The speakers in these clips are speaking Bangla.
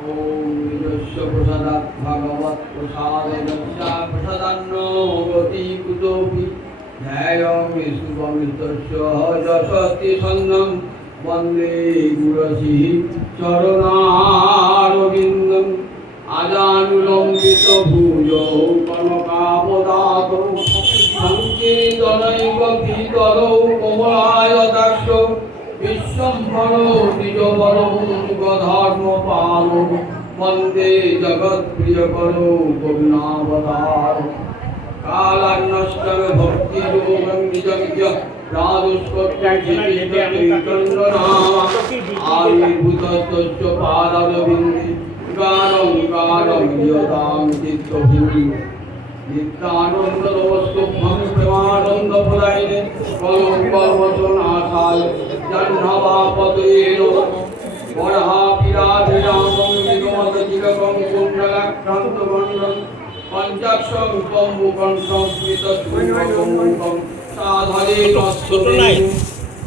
ओम विदुष्य प्रसादात् भगवत् प्रसादस्य प्रसादान्नो गति कुतोऽपि ध्यायं विष्णुपवित्रस्य यशस्ति सन्नं वन्दे गुरसिः चरणारविन्दम् आजानुलम्बित भुजौ कनकावदातौ सङ्कीर्तनैव गीतलौ कोमलायदाक्षौ विश्वम्भरो निजबलो गधर्मपालो वन्दे जगत्प्रियकरो करुणावतारो कालान्नष्टं भक्तियोगं निजज्ञ प्रादुष्कर्तुश्चैतन्यनाम आविर्भूतस्य पादारविन्दे गारं गारं यदां चित्तभिन्नि नित्यानंद नमस्तुभ्यं प्रेमानंदप्रदायिने कलङ्कवचनाशाय जह्नवापतये नमः वरहापिराभिरामं विगमतचिरकं कुण्डलाक्रान्तवर्णं पञ्चाक्षं त्वम्बुकं संस्मितशूलकं साधरे तत्सुते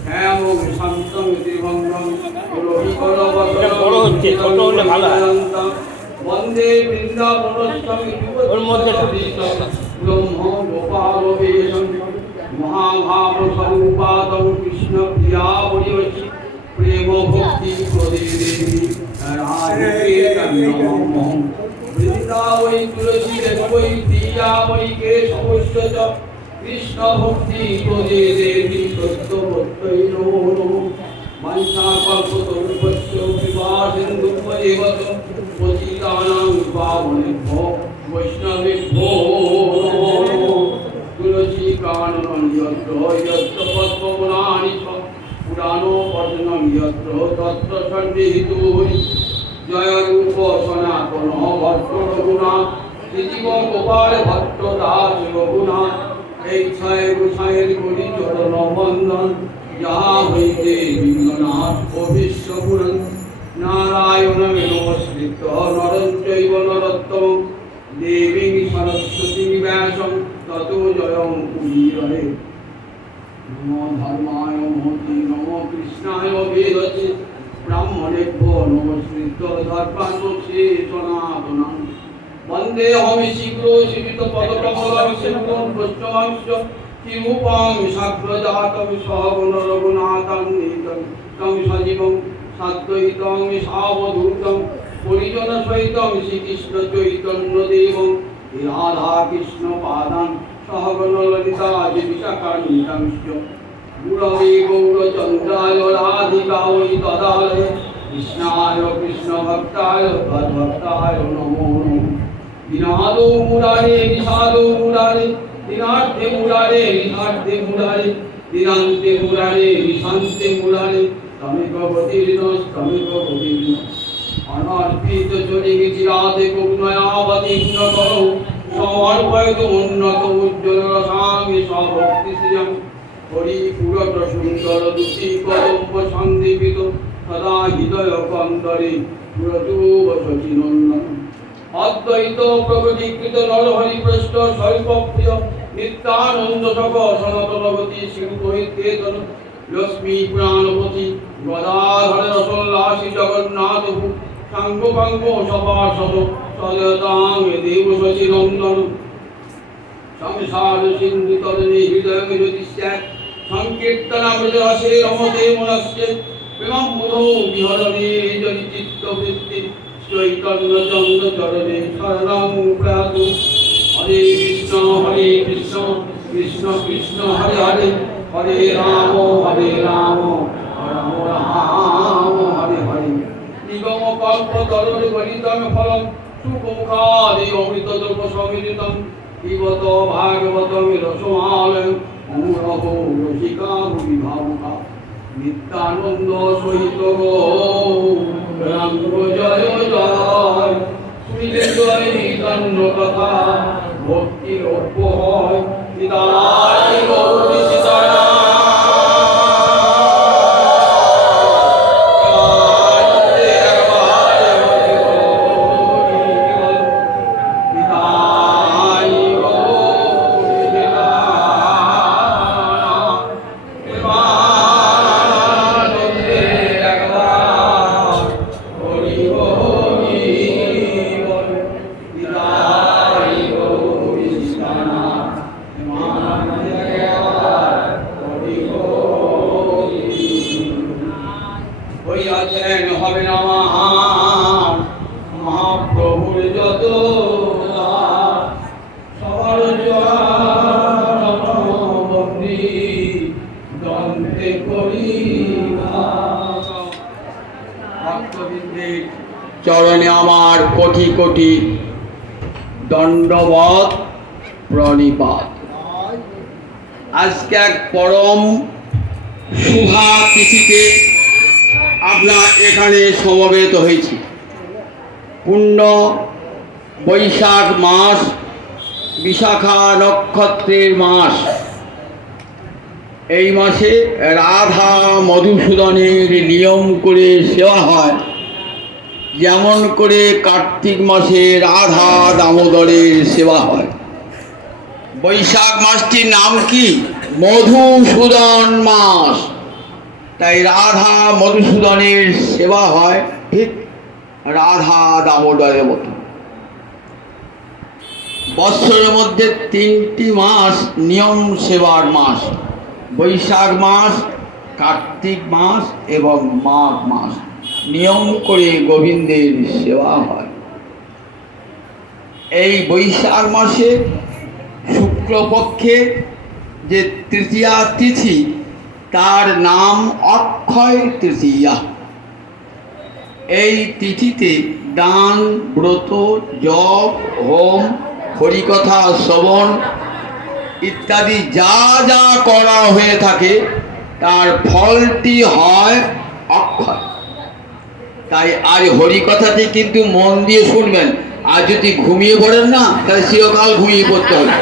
শ্যামং শান্তং ত্রিভঙ্গং পুরোহিতরবসরং বন্দে বৃন্দাবনস্বামী ব্রহ্ম গোপাল বেশং মহাভাব স্বরূপাদং কৃষ্ণ প্রিয়া পরিবশী প্রেম ভক্তি প্রদে দেবী রাধে নমঃ বৃন্দাবৈ তুলসী দেবৈ প্রিয়া বৈ কেশবস্য চ কৃষ্ণ ভক্তি প্রদে দেবী সত্যবত্যৈ নমো নমঃ মঞ্চাকল্পতরুভ্যশ্চ কৃপাসিন্ধুভ্যেব পতিতানাং পাবনেভ্যো বৈষ্ণবেভ্যো নমো নমঃ তুলসী কাননং যত্র যত্র পদ্মপুরাণি চ পুরাণো পঠনং যত্র তত্র সন্নিহিতো জয় রূপ সনাতন ভট্ট রঘুনাথ শ্রীজীব গোপাল ভট্ট দাস রঘুনাথ এই ছয় গোসাইয়ের করি চরণ বন্দন যাহা হইতে বিঘ্ননাশ ও বিশ্বপুরাণ নারায়ণং নমস্কৃত্য নরং চৈব নরোত্তমং দেবীং সরস্বতীং ব্যাসং ততো জয়ং উদীরয়ে নমো ধর্মায় মহতি নমো কৃষ্ণায় বেদসে ব্রাহ্মণেভ্যো নমস্কৃত্য ধর্মান্মোক্ষে সনাতনং বন্দেহমি শীঘ্র জীবিত পদকমলাভিষেকং বৈষ্ণবাংশ কিমুপং সাগ্রজাতং সহগুণ রঘুনাথং নিতং তং সজীবং সাদ্বৈতং সাবধূতং পরিজন সহিতং শ্রীকৃষ্ণ চৈতন্য দেবং রাধা কৃষ্ণ পাদান সহগুণ ললিতা বিশাখান্বিতাংশ গুরবে গৌরচন্দ্রায় রাধিকায় তদালয়ে কৃষ্ণায় কৃষ্ণ ভক্তায় তদ্ভক্তায় নমো নমঃ বিনাদো মুরারে বিষাদো মুরারে দিনার্থে মুরারে বিষার্থে মুরারে দিনান্তে মুরারে বিষান্তে মুরারে তমেক গতির্ন তমেক গতির্ন অনর্পিত চলে গেছি রাধে করুণাবতীর্ণ করো সমর্পয়িত উন্নত উজ্জ্বল রসামি সভক্তি শ্রিয়ং হরি পুরট সুন্দর দুটি কদম্ব সন্দীপিত সদা হৃদয় কন্দরে পুরতুব শচীনন্দন অদ্বৈত প্রগতিকৃত নরহরি পৃষ্ঠ স্বল্পপ্রিয় নিত্যানন্দ সক সনাতনগতি শিরুপহিতেতন লক্ষ্মী পুরাণপতি গদাধর রসোল্লাসী জগন্নাথ সাঙ্গ পাঙ্গ সপার্ষদ সদতাং দেব শচীনন্দন সংসার সিন্ধু তরণী হৃদয় যদি স্যাৎ সংকীর্তনামৃতরসে রমতে মনস্যে প্রেমং মুধো বিহরণে যদি চিত্তবৃত্তি চৈতন্য চন্দ্র চরণে শরণং প্রয়াতু হরে কৃষ্ণ কৃষ্ণ কৃষ্ণ হরে হরে হরে রাম রাম হরে হরে নিগম কল্প তরুণ গণিতম ফলম সুখমুখাদি অমৃত দ্রব্য সমিলিতম পিবত ভাগবতম রসমালয়ম অমূঢ় রসিকা ভূমি ভাবুকা নিত্যানন্দ সহিত রাম জয় জয় শুনিলে জয় নিতান্ন কথা ভক্তির অপ্য হয় নিতাই গৌরী সীতারাম Bye. হইয়াছেন হবে না মহান মহাপ্রভুর যত সবার বন্দি দন্তে করি ভক্তবৃন্দের চরণে আমার কোটি কোটি দণ্ডবত প্রণিপাত। আজকে এক পরম শুভা তিথিতে আমরা এখানে সমবেত হয়েছি। পূর্ণ বৈশাখ মাস, বিশাখা নক্ষত্রের মাস। এই মাসে রাধা মধুসূদনের নিয়ম করে সেবা হয়, যেমন করে কার্তিক মাসে রাধা দামোদরের সেবা হয়। বৈশাখ মাসটির নাম কি? মধুসূদন মাস। তাই রাধা মধুসূদনের সেবা হয় ঠিক রাধা দামোদরের মতো। বৎসরের মধ্যে 3টি মাস নিয়ম সেবার মাস: বৈশাখ মাস, কার্তিক মাস এবং মাঘ মাস। নিয়ম করে গোবিন্দের সেবা হয়। এই বৈশাখ মাসে শুক্লপক্ষে যে তৃতীয়া তিথি, তার নাম অক্ষয় তৃতীয়া। এই তিথিতে দান, ব্রত, জপ, হোম, হরিকথা শ্রবণ ইত্যাদি যা যা করা হয়ে থাকে তার ফলটি হয় অক্ষয়। তাই আজ হরিকথাটি কিন্তু মন দিয়ে শুনবেন। আর যদি ঘুমিয়ে পড়েন না, তাহলে চিরকাল ঘুমিয়ে পড়তে হবে।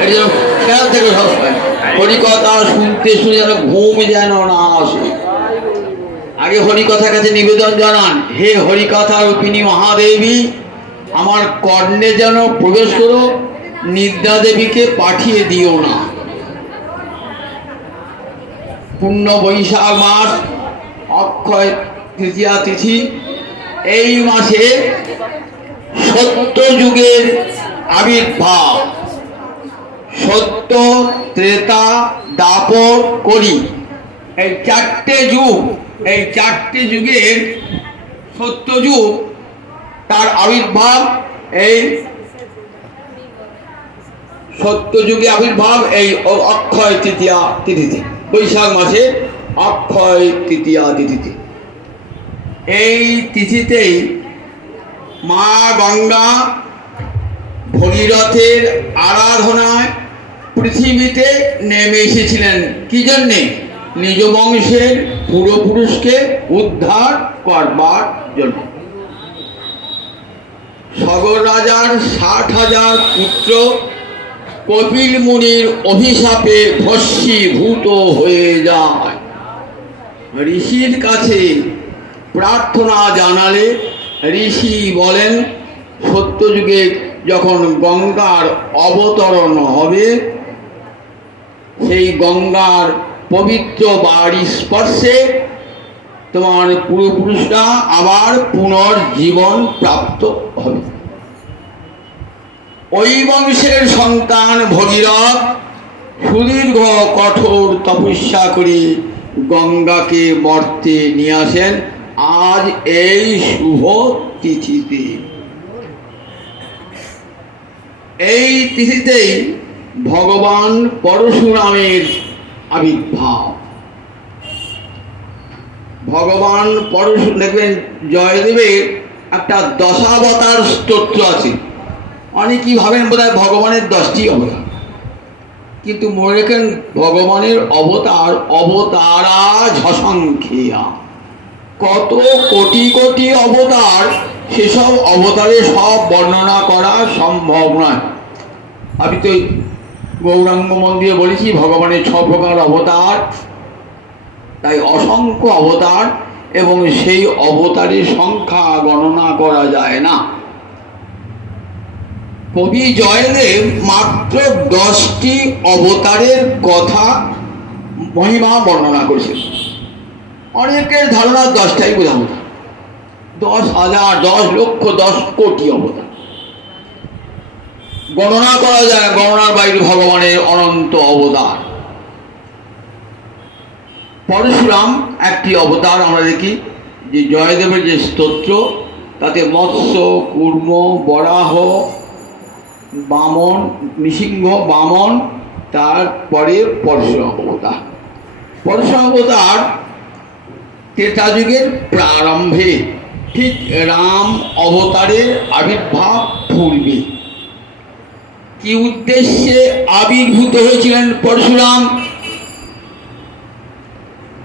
এটা যেন খেয়াল থেকে সবসময় হরিকথা শুনতে শুনে যেন ঘুম যেন না আসে। আগে হরিকথার কাছে নিবেদন জানান, হে হরিকথা রূপিণী মহাদেবী, আমার কর্ণে যেন প্রবেশ করো, নিদ্রা দেবীকে পাঠিয়ে দিও না। পূর্ণ বৈশাখ মাস, অক্ষয় তৃতীয়া তিথি। এই মাসে সত্য যুগের আবির্ভাব। সত্য, ত্রেতা, দাপর, কলি, এই 4টে যুগ। এই 4টে যুগের সত্য যুগ, তার আবির্ভাব এই সত্য যুগে আবির্ভাব এই অক্ষয় তৃতীয়া তিথিতে, বৈশাখ মাসে অক্ষয় তৃতীয়া তিথিতে। এই তিথিতেই মা গঙ্গা ভগীরথের আরাধনায় পৃথিবীতে নেমে এসেছিলেন। কি জন্যে? নিজ বংশের পূর্বপুরুষকে উদ্ধার করবার জন্য। সগর রাজার 60,000 পুত্র কপিল মুনির অভিশাপে ভস্মীভূত হয়ে যায়। ঋষির কাছে প্রার্থনা জানালে ঋষি বলেন, সত্যযুগে যখন গঙ্গার অবতরণ হবে, সেই গঙ্গার পবিত্র বাড়ি স্পর্শে তোমার পূর্বপুরুষরা আবার পুনর্জীবন প্রাপ্ত হবে। ওই বংশের সন্তান ভগীরথ সুদীর্ঘ কঠোর তপস্যা করে গঙ্গাকে মর্তে নিয়ে আসেন আজ এই শুভ তিথিতে। এই তিথিতেই ভগবান পরশুরামের আবির্ভাব। ভগবান পরশু, দেখবেন জয়দেবের একটা দশাবতার স্তোত্র আছে। অনেকেই ভাবেন বোধহয় ভগবানের 10টি অবতার, কিন্তু মনে রেখেন ভগবানের অবতার অবতারা ঝসংখ্যা। কত কোটি কোটি অবতার, সেসব অবতারে সব বর্ণনা করা সম্ভব নয়। আমি তো গৌরাঙ্গ মন্দিরে বলেছি ভগবানের 6 প্রকার অবতার, তাই অসংখ্য অবতার, এবং সেই অবতারের সংখ্যা গণনা করা যায় না। কবি জয়দেব মাত্র 10টি অবতারের কথা মহিমা বর্ণনা করেছেন। অনেকের ধারণা 10টাই বোঝাবো, 10,000, 10 লক্ষ, 10 কোটি অবতার গণনা করা যায়, গণনার বাইরে ভগবানের অনন্ত অবতার। পরশুরাম একটি অবতার আমরা দেখি, যে জয়দেবের যে স্তোত্র, তাতে মৎস্য, কূর্ম, বরাহ, বামন, নৃসিংহ, বামন, তারপরে পরশুরাম অবতার। পরশুরাম অবতার ত্রেতা যুগের প্রারম্ভে, ঠিক রাম অবতারের আবির্ভাব পূর্বে। কি উদ্দেশ্যে আবির্ভূত হয়েছিলেন পরশুরাম?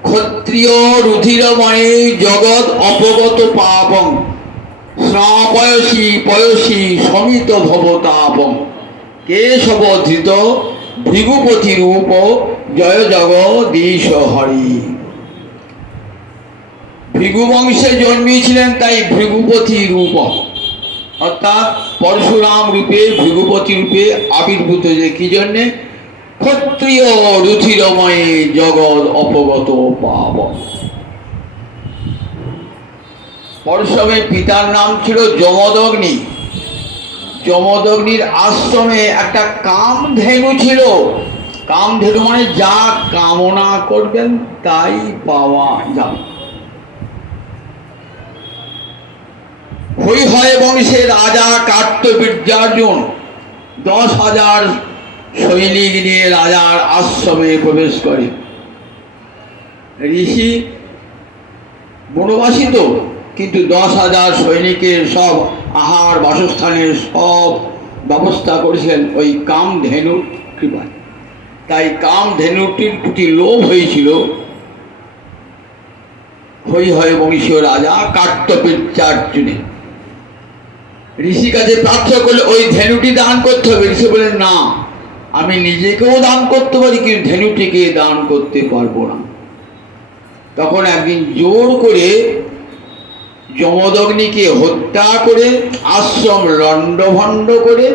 ক্ষত্রিয় রুধিরময়ে জগৎ অপগত পাপং স্নাপয়সী পয়সী সমিত ভবতাপং কেশব ধৃত ভৃগুপতি রূপ জয় জগদীশ হরি। ভৃগু বংশে জন্মিয়েছিলেন, তাই ভৃগুপতি রূপ, অর্থাৎ পরশুরাম রূপে, ভৃগুপতি রূপে আবির্ভূত হয়েছে। কি জন্যে? ক্ষত্রিয় রুধিরময়ে জগৎ অপগত পাপ। পরশুরামের পিতার নাম ছিল যমদগ্নি। যমদগ্নির আশ্রমে একটা কামধেনু ছিল। কামধেনু মানে যা কামনা করবেন তাই পাওয়া যাবে। হৈহয় বংশের রাজা কার্তবীর্যার্জুন 10,000 সৈনিক নিয়ে রাজার আশ্রমে প্রবেশ করে। ঋষি বনবাসী তো, কিন্তু 10,000 সৈনিকের সব আহার বাসস্থানের সব ব্যবস্থা করেছিলেন ওই কামধেনুর কৃপায়। তাই কামধেনুটির প্রতি লোভ হয়েছিল হৈহয় বংশীয় রাজা কার্তবীর্যার্জুনের। ঋষি কাছে প্রার্থনা করলে ওই ধেনুটি দান করতে হবে। ঋষি বলেন, না, আমি নিজেকেও দান করতে পারি, কিন্তু ধেনুটিকে দান করতে পারবো না। তখন একদিন জোর করে যমদগ্নিকে হত্যা করে আশ্রম লণ্ডভণ্ড করে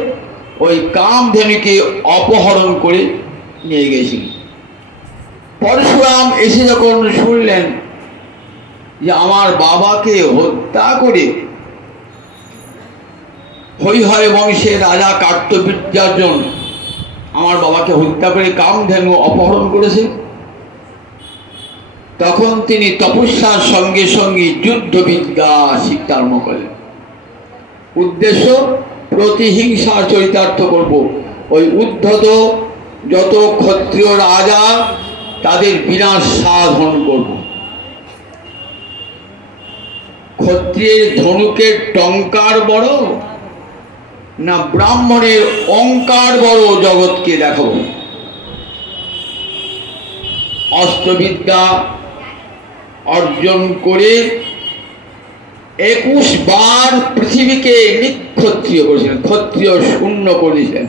ওই কামধেনুকে অপহরণ করে নিয়ে গেছিল। পরশুরাম এসে যখন শুনলেন যে আমার বাবাকে হত্যা করে হৈহয় বংশের রাজা কার্তবীর্যার্জুন আমার বাবাকে হত্যা করে কামধেনু অপহরণ করেছে, তখন তিনি তপস্যার সঙ্গে সঙ্গে যুদ্ধবিদ্যা শিখতে আরম্ভ করলেন। উদ্দেশ্য প্রতিহিংসা চরিতার্থ করব। ওই উদ্ধত যত ক্ষত্রিয় রাজা, তাদের বিনাশ সাধন করব। ক্ষত্রিয়ের ধনুকের টঙ্কার বড় না ব্রাহ্মণের অঙ্কার বড়, জগৎকে দেখাবো। অস্ত্রবিদ্যা অর্জন করে 21 বার পৃথিবীকে নিক্ষত্রিয় করেছিলেন, ক্ষত্রিয় শূন্য করেছিলেন।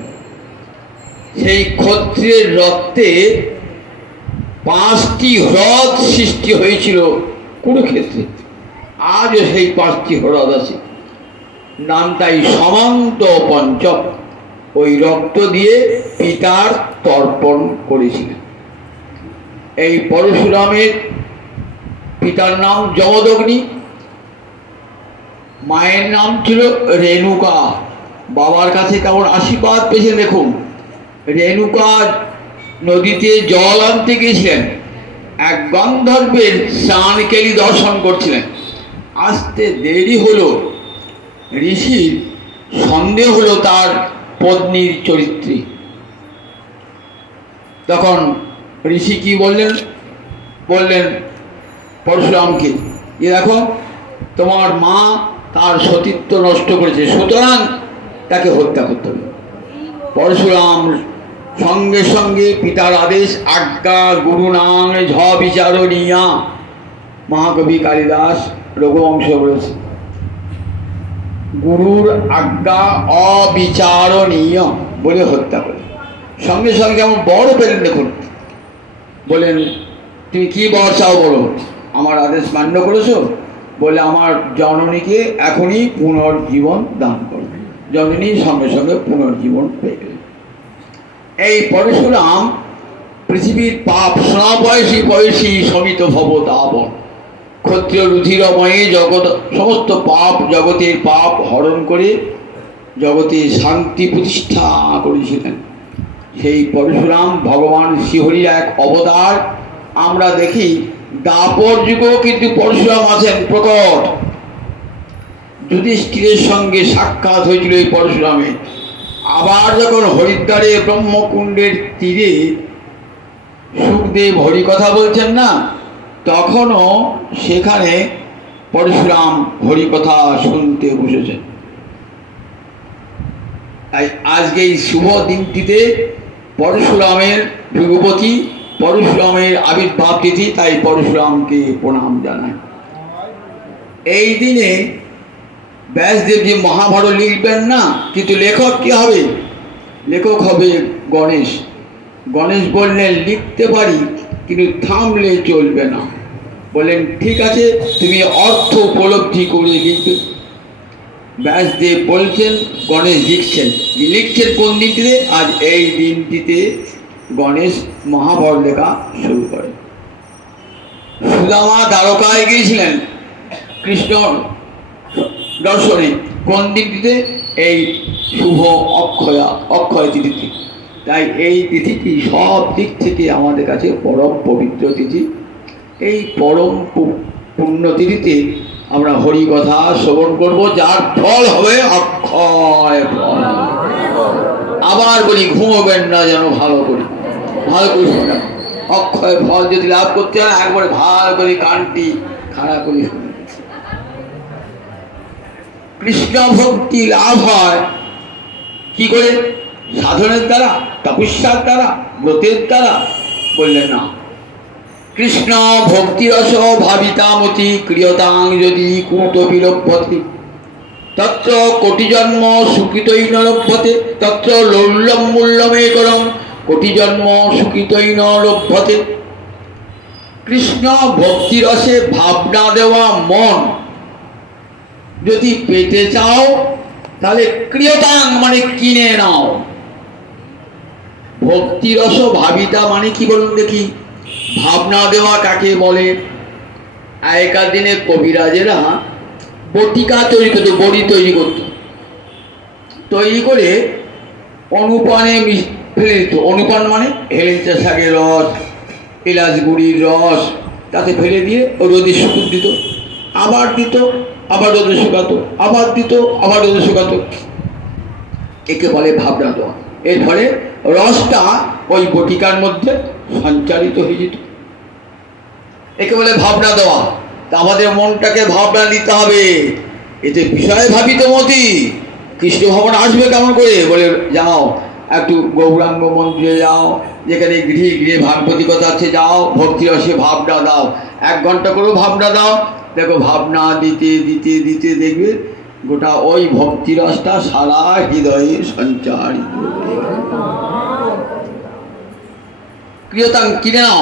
সেই ক্ষত্রিয়ের রক্তে 5টি হ্রদ সৃষ্টি হয়েছিল কুরুক্ষেত্রে। আজও সেই 5টি হ্রদ আছে, নামটাই সমন্ত পঞ্চক। ওই রক্ত দিয়ে পিতার তর্পণ করেছিলেন। এই পরশুরামের পিতার নাম যমদগ্নি, মায়ের নাম ছিল রেণুকা। বাবার কাছে কেমন আশীর্বাদ পেয়েছেন দেখুন। রেণুকা নদীতে জল আনতে গিয়েছিলেন, এক গন্ধর্বের স্নানকেলি দর্শন করছিলেন। আসতে দেরি হলো, ঋষির সন্দেহ হলো তার পত্নীর চরিত্রে। তখন ঋষি কি বললেন? বললেন পরশুরামকে, যে দেখো, তোমার মা তার সতীত্ব নষ্ট করেছে, সুতরাং তাকে হত্যা করতে হবে। পরশুরাম সঙ্গে সঙ্গে পিতার আদেশ, আজ্ঞা গুরু নাম ঝ বিচারণীয়া, মহাকবি কালিদাস রঘুবংশ বলেছে, গুরুর আজ্ঞা অবিচারণীয় বলে হত্যা করে। সঙ্গে সঙ্গে কেমন বড় পেলেন দেখুন। বলেন, তুমি কি বর চাও বলো, আমার আদেশ মান্য করেছো? বলে, আমার জননীকে এখনই পুনর্জীবন দান করবে। জননী সঙ্গে সঙ্গে পুনর্জীবন পেয়ে গেলেন। এই পরশুরাম পৃথিবীর পাপ স্নাপয়সী পয়সী সমিত ভবতাপন, ক্ষত্রিয় রুধিরময়ে জগৎ সমস্ত পাপ, জগতের পাপ হরণ করে জগতে শান্তি প্রতিষ্ঠা করেছিলেন। সেই পরশুরাম ভগবান শ্রীহরির এক অবতার। আমরা দেখি দাপর যুগেও কিন্তু পরশুরাম আছেন প্রকট। যুধিষ্ঠিরের সঙ্গে সাক্ষাৎ হয়েছিল এই পরশুরামে। আবার যখন হরিদ্বারে ব্রহ্মকুণ্ডের তীরে সুখদেব হরিকথা বলছেন না, তখনও সেখানে পরশুরাম হরিকথা শুনতে বসেছেন। তাই আজকে এই শুভ দিনটিতে পরশুরামের ভৃগুপতি, পরশুরামের আবির্ভাব তিথি, তাই পরশুরামকে প্রণাম জানায়। এই দিনে ব্যাসদেব যে মহাভারত লিখবেন না, কিন্তু লেখক কি হবে? লেখক হবে গণেশ। গণেশ বললেন লিখতে পারি, কিন্তু থামলে চলবে না। বললেন ঠিক আছে, তুমি অর্থ উপলব্ধি করে লিখবে। ব্যাসদেব বলছেন, গণেশ লিখছেন। লিখছেন কোন দিনটিতে? আজ এই দিনটিতে গণেশ মহাভারত লেখা শুরু করে। সুদামা দ্বারকায় গিয়েছিলেন কৃষ্ণ দর্শনে। কোন দিনটিতে? এই শুভ অক্ষয় তিথিতে। তাই এই তিথিটি সব দিক থেকে আমাদের কাছে পরম পবিত্র তিথি। এই পরম পুণ্য তিথিতে আমরা হরি কথা শ্রবণ করব, যার ফল হবে অক্ষয় ফল। আবার বলি, ঘুমোবেন না যেন, ভালো করে শোনেন। অক্ষয় ফল যদি লাভ করতে হয়, একবারে ভালো করে কানটি খাড়া করে শুনুন। কৃষ্ণ ভক্তি লাভ হয় কি করে? সাধনের দ্বারা, তপস্যার দ্বারা, ব্রতের দ্বারা? বললেন না। কৃষ্ণ ভক্তিরস ভাবিতামতি ক্রিয়তাং যদি কূট বিলভ্যতে তত্র কোটি জন্ম সুকৃতই ন লভ্যতে তত্র লৌল্যম মূল্যমেকরং কোটি জন্ম সুকৃতই ন লভ্যতে। কৃষ্ণ ভক্তিরসে ভাবনা দেওয়া মন যদি পেতে চাও, তাহলে ক্রিয়তাং মানে কিনে নাও। ভক্তিরস ভাবিতা মানে কি বলুন দেখি? ভাবনা দেওয়া কাকে বলে? আগেকার দিনে কবিরাজেরা বটিকা তৈরি করত, বড়ি তৈরি করত, তৈরি করে অনুপানে ফেলে দিত। অনুপান মানে হেলেঞ্চা শাকের রস, এলাচ গুঁড়ির রস, তাতে ফেলে দিয়ে ও রোদে শুকুর দিত, আবার দিত, আবার রোদে শুকাতো, আবার দিত, আবার রোদে শুকাতো। একে বলে ভাবনা দেওয়া। এর ফলে রসটা ওই বটিকার মধ্যে সঞ্চারিত হয়ে যেত। একে বলে ভাবনা দেওয়া। তা আমাদের মনটাকে ভাবনা দিতে হবে। এতে বিষয় ভাবিত মতি। কৃষ্ণ ভবন আসবে কেমন করে? বলে যাও একটু গৌরাঙ্গ মন্দিরে যাও, যেখানে গৃহে গৃহে ভাগবতী কথা আছে, যাও ভক্তি রসে ভাবনা দাও। 1 ঘন্টা করেও ভাবনা দাও, দেখো ভাবনা দিতে দিতে দিতে দেখবে গোটা ওই ভক্তি রসটা সারা হৃদয়ে সঞ্চারিত। ক্রিয়তাং কিনে নাও।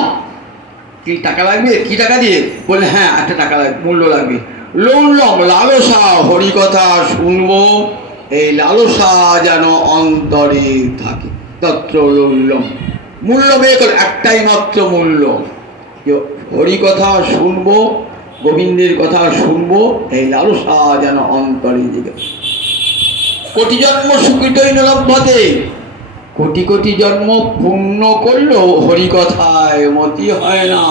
কি টাকা লাগবে? কি টাকা দিয়ে? বললে হ্যাঁ একটা টাকা লাগবে, মূল্য লাগবে। লৌল্যম লালসা, হরিকথা শুনবো, এই লালসা যেন অন্তরে থাকে। তত্র লৌল্যম মূল্য বের, একটাই মাত্র মূল্য, হরিকথা শুনবো, গোবিন্দের কথা শুনবো, এই লালসা যেন অন্তরে জেগে। কোটি জন্ম সুকৃতই ন লভ্যতে, কোটি কোটি জন্ম পুণ্য করলেও হরিকথায় মতি হয় না।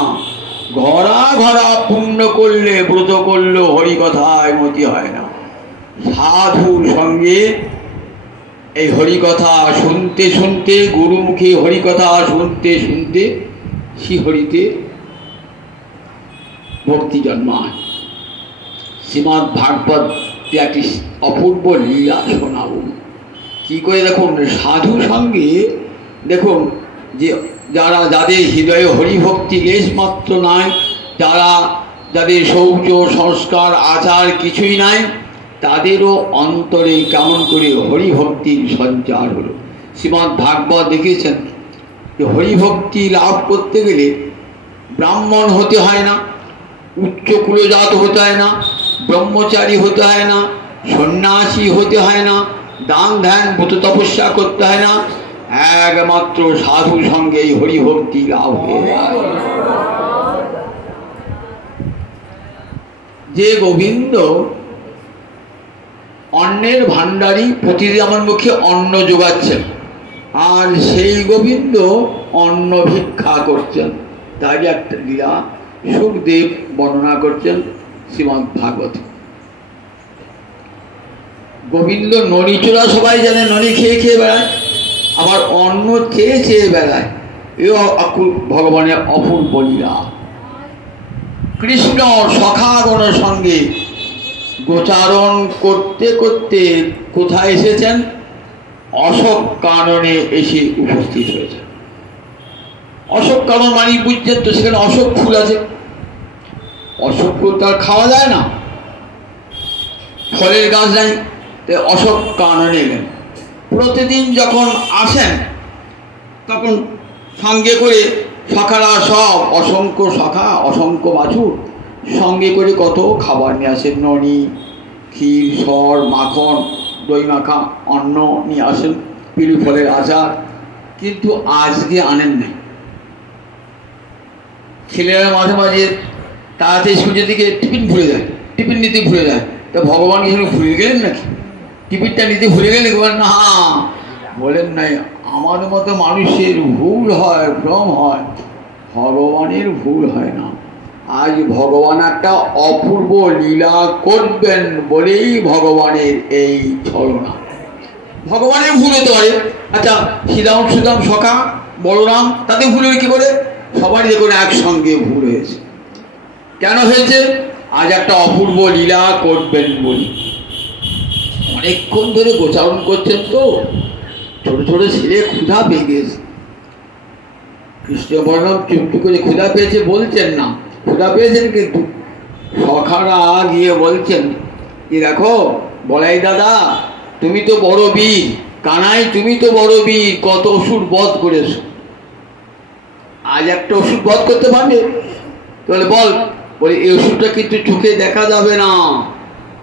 ঘরা ঘরা পুণ্য করলে, ব্রত করলেও হরিকথায় মতি হয় না। সাধুর সঙ্গে এই হরিকথা শুনতে শুনতে, গুরুমুখী হরিকথা শুনতে শুনতে শ্রীহরিতে ভক্তি জন্মায়। শ্রীমদ্ ভাগবত একটি অপূর্ব লীলা শোনাব। কি করে দেখুন, সাধু সঙ্গে দেখুন যে যাদের হৃদয়ে হরিভক্তি লেশ মাত্র নাই, যাদের শৌচ সংস্কার আচার কিছুই নাই, তাদেরও অন্তরে কেমন করে হরিভক্তির সঞ্চার হলো। শ্রীমদ্ ভাগবত দেখেছেন যে হরিভক্তি লাভ করতে গেলে ব্রাহ্মণ হতে হয় না, উচ্চ কুলজাত হতে হয় না, ব্রহ্মচারী হতে হয় না, সন্ন্যাসী হতে হয় না, দান ধ্যান ব্রত তপস্যা করতে হয় না, একমাত্র সাধুর সঙ্গে এই হরিভক্তি লাভ হয়ে যায়। যে গোবিন্দ অন্নের ভাণ্ডারী, প্রতিদিন আমার মুখে অন্ন যোগাচ্ছেন, আর সেই গোবিন্দ অন্ন ভিক্ষা করছেন। তাই একটা লীলা সুখদেব বর্ণনা করছেন শ্রীমদ্ ভাগবত। গোবিন্দ ননি চোরা সবাই জানে, ননি খেয়ে খেয়ে বেড়ায়, আবার অন্ন চেয়ে চেয়ে বেড়ায়। এও ভগবানের অপূর্ব লীলা। কৃষ্ণ সখাগণের সঙ্গে গোচারণ করতে করতে কোথায় এসেছেন? অশোক কাননে এসে উপস্থিত হয়েছে। অশোক কানন মানে বুঝছেন তো, সেখানে অশোক ফুল আছে। অশোক ফুল তার খাওয়া যায় না, ফলের গাছ নাই, তাই অশোক কাননে এলেন। প্রতিদিন যখন আসেন তখন সঙ্গে করে সখারা সব, অসংখ্য সখা, অসংখ্য বাছুর সঙ্গে করে কত খাবার নিয়ে আসেন। ননি, ক্ষীর, সর, মাখন, দই মাখা, অন্ন নিয়ে আসেন, পিলু ফলের আচার। কিন্তু আজকে আনেন নাই। ছেলেরা মাঝে মাঝে তাড়াতাড়ি সূর্যের দিকে টিফিন ভুলে যায়, টিফিন নিতে ভুলে যায়। তা ভগবান কি ভুলে গেলেন নাকি? টিফিনটা নিতে ভুলে গেলেন? না, বলেন নাই। আমার মতো মানুষের ভুল হয়, ভ্রম হয়, ভগবানের ভুল হয় না। আজ ভগবান একটা অপূর্ব লীলা করবেন বলেই ভগবানের এই ছলনা। ভগবানের ভুল হতে পারে। আচ্ছা, শ্রীরাম শ্রীরাম সখা বলরাম, তাতে ভুল হয়ে কী করে? সবারই দেখুন একসঙ্গে ভুল হয়েছে। কেন হয়েছে? আজ একটা অপূর্ব লীলা করবেন বলি। অনেকক্ষণ ধরে গোচারণ করছেন তো, ছোট ছোট ছেলে ক্ষুধা পেয়ে গেছে। কৃষ্ণ বলরাম চুপটি করে ক্ষুধা পেয়েছে বলছেন না, ক্ষুধা পেয়েছেন, কিন্তু সখারা গিয়ে বলছেন যে দেখো বলাই দাদা, তুমি তো বড় বীর, কানাই তুমি তো বড় বীর, কত অসুর বধ করেছো, আজ একটা অসুর বধ করতে পারবে? তাহলে বল। বলে এই ওষুধটা কিন্তু চোখে দেখা যাবে না।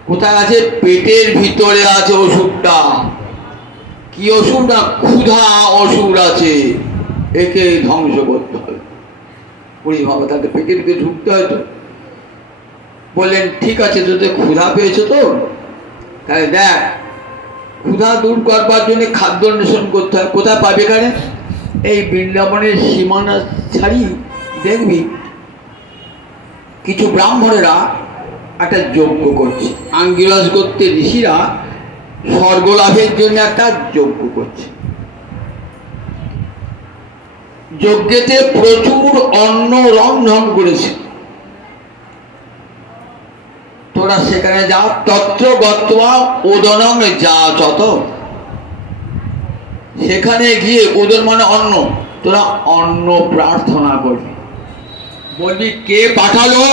কোথায় আছে? পেটের ভিতরে আছে ওষুধটা। কি অসুর? না ক্ষুধা অসুর আছে, একে ধ্বংস করতে হবে। ওই বাবা, তাদের পেটের ভিতরে ঢুকতে হয়তো। বললেন ঠিক আছে, তোদের ক্ষুধা পেয়েছো তো, তাহলে দেখ, ক্ষুধা দূর করবার জন্য খাদ্য অন্বেষণ করতে হয়। কোথায় পাবে? এখানে এই বৃন্দাবনের সীমানা ছাড়ি দেখবি কিছু ব্রাহ্মণেরা একটা যজ্ঞ করছে। আঙ্গিরস করতে ঋষিরা স্বর্গ লাভের জন্য একটা যজ্ঞ করছে। যজ্ঞেতে প্রচুর অন্ন রন্ধন করেছে। তোরা সেখানে যা, তত্র গত্বা ওদনং যা চত, সেখানে গিয়ে, ওদন মানে অন্ন, তোরা অন্ন প্রার্থনা করবি। বলবি কে পাঠালো?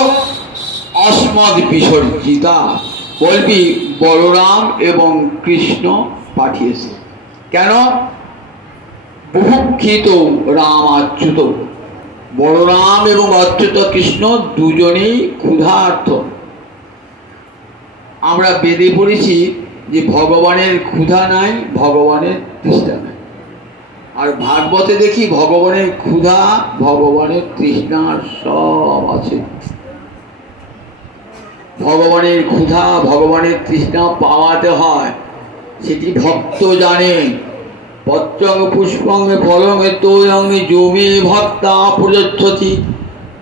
অস্মদ বিসর্জিতা। বলবি বলরাম এবং কৃষ্ণ পাঠিয়েছে। কেন? বুভুক্ষিত রাম অচ্যুত। বলরাম এবং অচ্যুত কৃষ্ণ দুজনেই ক্ষুধার্ত। আমরা বেদে পড়েছি যে ভগবানের ক্ষুধা নাই, ভগবানের তৃষ্ণা নাই। আর ভাগবতে দেখি ভগবানের ক্ষুধা, ভগবানের তৃষ্ণা সব আছে। ভগবানের ক্ষুধা, ভগবানের তৃষ্ণা পাওয়াতে হয়, সেটি ভক্ত জানেন। পত্রং পুষ্পং ফলং তোয়ং যোমে ভক্তা প্রযচ্ছতি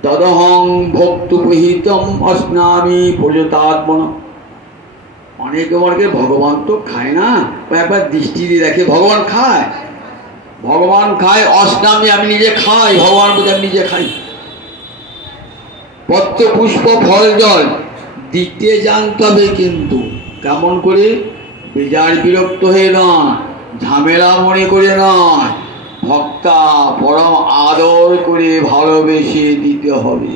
তদহং ভক্তুপহিতম অস্নামি প্রযতাত্মনা। অনেকে বলে ভগবান তো খায় না, একবার দৃষ্টি দিয়ে দেখে ভগবান খায়। ভগবান খায়, অস্নামি আমি নিজে খাই, ভগবান বলতে আমি নিজে খাই। পত্র পুষ্প ফল জল দিতে জানতে হবে, কিন্তু কেমন করে? বেজার বিরক্ত হয়ে নয়, ঝামেলা মনে করে নয়, ভক্তা পরম আদর করে ভালোবেসে দিতে হবে।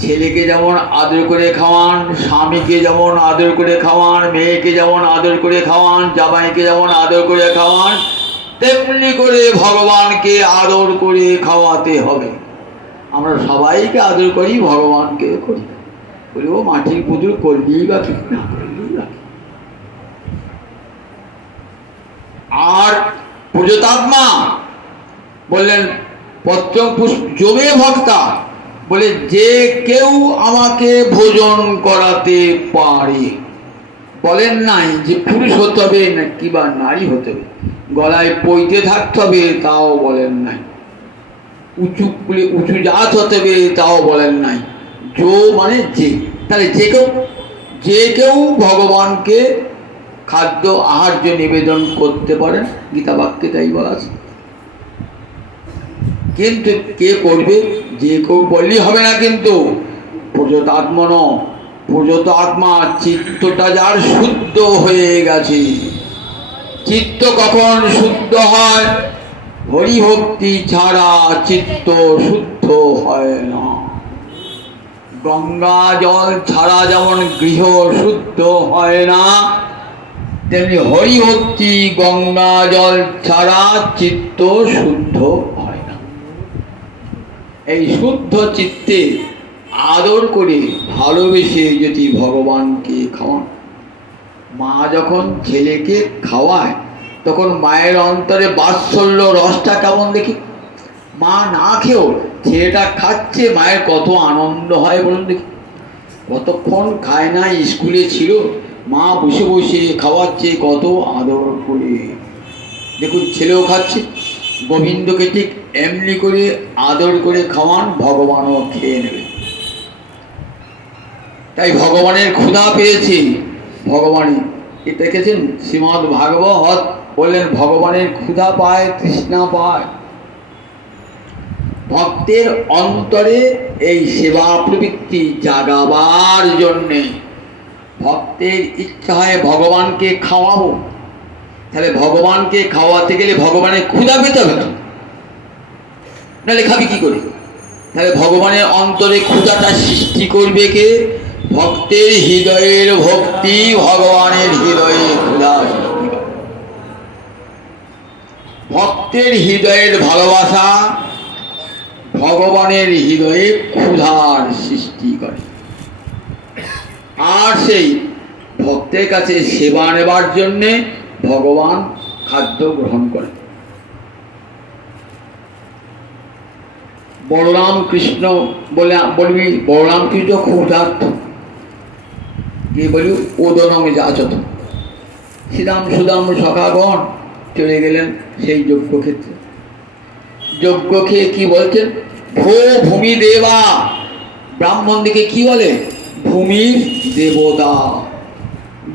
ছেলেকে যেমন আদর করে খাওয়ান, স্বামীকে যেমন আদর করে খাওয়ান, মেয়েকে যেমন আদর করে খাওয়ান, জামাইকে যেমন আদর করে খাওয়ান, তেমনি করে ভগবানকে আদর করে খাওয়াতে হবে। আমরা সবাইকে আদর করি, ভগবানকে করি। বলি ও মাটির পুতুল, করলেই বা কি, না করলেই বা কি। আর প্রযতাত্মা বললেন পত্র পুষ্প জমে ভক্তা, বলে যে কেউ আমাকে ভোজন করাতে পারে। বলেন নাই যে পুরুষ হতে হবে না কিবা নারী হতে হবে, গলায় পইতে থাকতে হবে, তাও বলেন নাই। উঁচু জাত হতে হবে তাও বলেন নাই। যো মানে যে, তাহলে যে কেউ ভগবানকে খাদ্য আহার্য নিবেদন করতে পারেন, গীতা বাক্যে তাই বলা আছে। কিন্তু কে করবে? যে কেউ বললেই হবে না, কিন্তু প্রযত আত্মন, প্রযত আত্মা, চিত্তটা যার শুদ্ধ হয়ে গেছে। চিত্ত কখন শুদ্ধ হয়? হরিভক্তি ছাড়া চিত্ত শুদ্ধ হয় না। গঙ্গা জল ছাড়া যেমন গৃহ শুদ্ধ হয় না, তেমনি হরিভক্তি গঙ্গা জল ছাড়া চিত্ত শুদ্ধ হয় না। এই শুদ্ধ চিত্তে আদর করে ভালোবেসে যদি ভগবানকে খাওয়ান, মা যখন ছেলেকে খাওয়ায় তখন মায়ের অন্তরে বাৎসল্য রসটা কেমন দেখি। মা না খেয়েও ছেলেটা খাচ্ছে, মায়ের কত আনন্দ হয় বলুন দেখি। কতক্ষণ খায় না, স্কুলে ছিল, মা বসে বসে খাওয়াচ্ছে কত আদর করে। দেখুন ছেলেও খাচ্ছে, গোবিন্দকে ঠিক এমনি করে আদর করে খাওয়ান, ভগবানও খেয়ে নেবে। তাই ভগবানের ক্ষুধা পেয়েছি। ভগবানই এটা দেখেছেন, শ্রীমদ্ ভাগবত বললেন ভগবানের ক্ষুধা পায়, তৃষ্ণা পায়। ভক্তের অন্তরে এই সেবা প্রবৃত্তি জাগাবার জন্যে ভক্তের ইচ্ছা হয় ভগবানকে খাওয়াবো। তাহলে ভগবানকে খাওয়াতে গেলে ভগবানের ক্ষুধা পেতে হবে না, নাহলে খাবি কি করে? তাহলে ভগবানের অন্তরে ক্ষুধাটা সৃষ্টি করবে কে? ভক্তের হৃদয়ের ভক্তি ভগবানের হৃদয়ে ক্ষুধা সৃষ্টি করে। ভক্তের হৃদয়ের ভালোবাসা ভগবানের হৃদয়ে ক্ষুধার সৃষ্টি করে। আর সেই ভক্তের কাছে সেবা নেবার জন্যে ভগবান খাদ্য গ্রহণ করে। বলরাম কৃষ্ণ বলবি, বলরাম কৃষ্ণ ক্ষুধার্ত, কি বলি ওদনমে যাচত। শ্রীরাম সুদাম সখাগণ চলে গেলেন সেই যজ্ঞক্ষেত্রে। যজ্ঞ খেয়ে কি বলছেন? ভো ভূমি দেবা। ব্রাহ্মণ দিকে কি বলে? ভূমির দেবতা।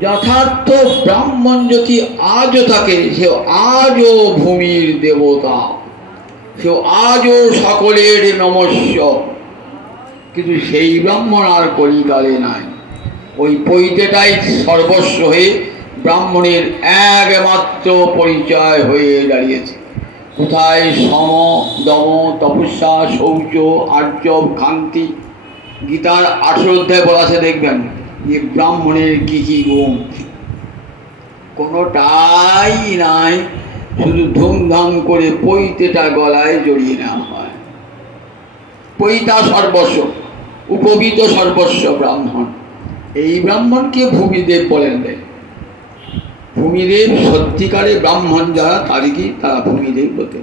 যথার্থ ব্রাহ্মণ যদি আজও থাকে, সে আজও ভূমির দেবতা, সে আজও সকলের নমস্য। কিন্তু সেই ব্রাহ্মণ আর কলিকালে নাই। ওই পৈতেটাই সর্বস্ব হয়ে ব্রাহ্মণের একমাত্র পরিচয় হয়ে দাঁড়িয়েছে। কোথায় সম দম তপস্যা শৌচ আর্জব ক্ষান্তি। গীতার 18 অধ্যায় বলা আছে, দেখবেন যে ব্রাহ্মণের কি কি গুণ। কোনোটাই নাই, শুধু ধুমধাম করে পৈতেটা গলায় জড়িয়ে নেওয়া হয়। পৈতা সর্বস্ব, উপবিত সর্বস্ব ব্রাহ্মণ। এই ব্রাহ্মণকে ভূমিদেব বলেন। ভূমিদেব সত্যিকারে ব্রাহ্মণ যারা, তারা ভূমিদেব বলতে।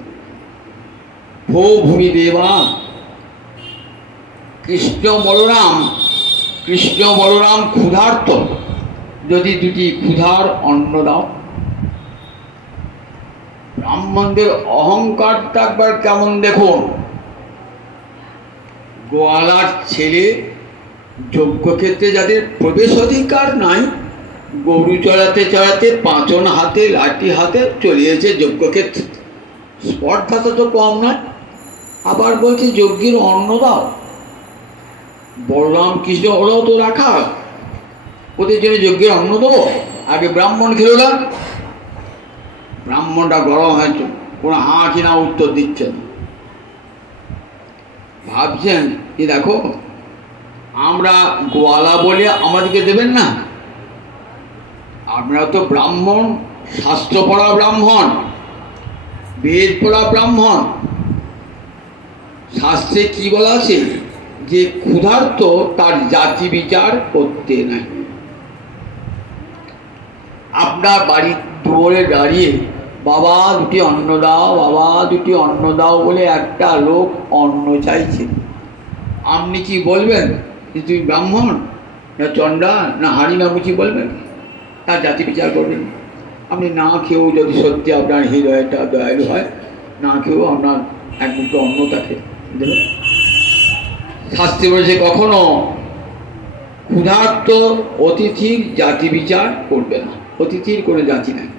ভো ভূমিদেবা। কৃষ্ণ বলরাম ক্ষুধার্ত, যদি দুটি ক্ষুধার অন্ন দাও। ব্রাহ্মণদের অহংকারটা একবার কেমন দেখুন। গোয়ালার ছেলে, যজ্ঞক্ষেত্রে যাদের প্রবেশ অধিকার নাই, গরু চড়াতে চড়াতে পাঁচন হাতে লাঠি হাতে চলিয়েছে যজ্ঞক্ষেত্রে। স্পর্ধাটা তো কম নয়। আবার বলছে যজ্ঞের অন্ন দাও। বলরাম কৃষ্ণ ওরাও তো রাখা, ওদের জন্য যজ্ঞের অন্ন দেবো? আগে ব্রাহ্মণ খেলো না। ব্রাহ্মণটা গরম হয়েছে, কোনো হাঁ কিনা উত্তর দিচ্ছেন। ভাবছেন কি দেখো, আমরা গোয়ালা বলে আমাদেরকে দেবেন না? আপনারা তো ব্রাহ্মণ, শাস্ত্র পড়া ব্রাহ্মণ, বেদ পড়া ব্রাহ্মণ। শাস্ত্রে কি বলা আছে? যে ক্ষুধার্ত তার জাতি বিচার করতে নাই। আপনার বাড়ির দুয়ারে দাঁড়িয়ে বাবা দুটি অন্ন দাও, বাবা দুটি অন্ন দাও বলে একটা লোক অন্ন চাইছে। আপনি কি বলবেন যে তুই ব্রাহ্মণ না চণ্ডা না হাড়ি না মুচি বলবেন? তার জাতি বিচার করবেন। আপনি না খেয়েও যদি সত্যি আপনার হৃদয়টা দয়ালু হয়, না খেয়েও আপনার এক মুঠো অন্ন তাকে দেবে। শাস্ত্রে বলেছে কখনো ক্ষুধার্ত অতিথির জাতি বিচার করবে না, অতিথির কোনো জাতি নাই।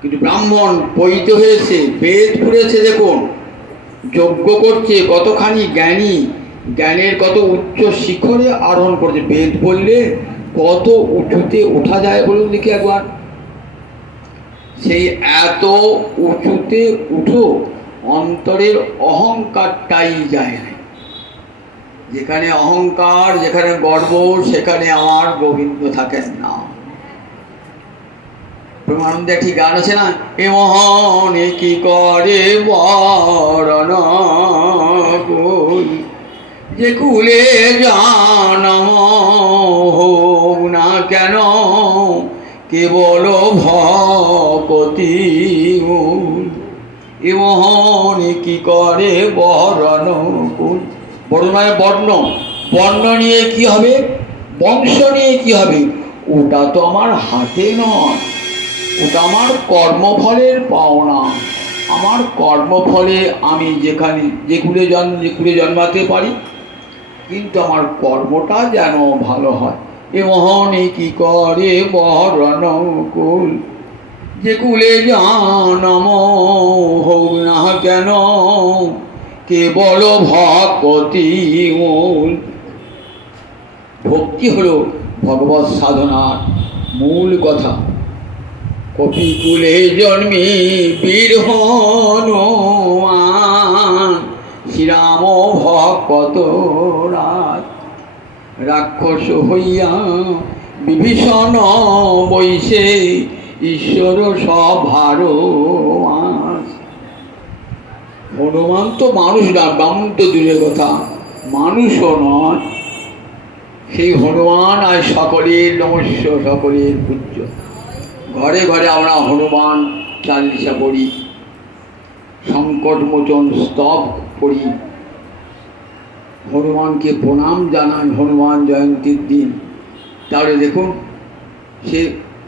কিন্তু ব্রাহ্মণ পৈত হয়েছে, বেদ পড়েছে, দেখুন যজ্ঞ করছে, কতখানি জ্ঞানী, জ্ঞানের কত উচ্চ শিখরে আরোহণ করছে। বেদ বললে কত উঁচুতে ওঠা যায় বলুন দেখি একবার। সেই এত উঁচুতে উঠো অন্তরের অহংকারটাই যায় না। যেখানে অহংকার, যেখানে গর্ব, সেখানে আমার গোবিন্দ থাকেন না। প্রেমানন্দে একটি গান আছে না, এ মহানে কি করে বরণ কুল, যে কুলে জনম হোক না কেন কেবল ভকতি মূল। এ মহানে কি করে বরণ কুল, বড় নয় বর্ণ, বর্ণ নিয়ে কি হবে, বংশ নিয়ে কি হবে, ওটা তো আমার হাতে নয়, ওটা আমার কর্মফলের পাওনা। আমার কর্মফলে আমি যেখানে যে কুলে জন্মাতে পারি, কিন্তু আমার কর্মটা যেন ভালো হয়। এ মহনে কি করে বরণ কুল, যে কুলে জনম হোক না কেন কেবল ভকতি মূল। ভক্তি হলো ভগবৎ সাধনার মূল কথা। কপিকুলে জন্মে বীর হনুমান, শ্রীরাম ভকত রাজ, রাক্ষস হইয়া বিভীষণ বৈশে ঈশ্বর সভার মাস। হনুমান তো মানুষ না, ব্রাহ্মণ তো দূরের কথা, মানুষও নয়। সেই হনুমান আজ সকলের নমস্য, সকলের পূজ্য। ঘরে ঘরে আমরা হনুমান চালিসা পড়ি, সংকটমোচন স্তব পড়ি, হনুমানকে প্রণাম জানাই হনুমান জয়ন্তীর দিন। তাহলে দেখুন সে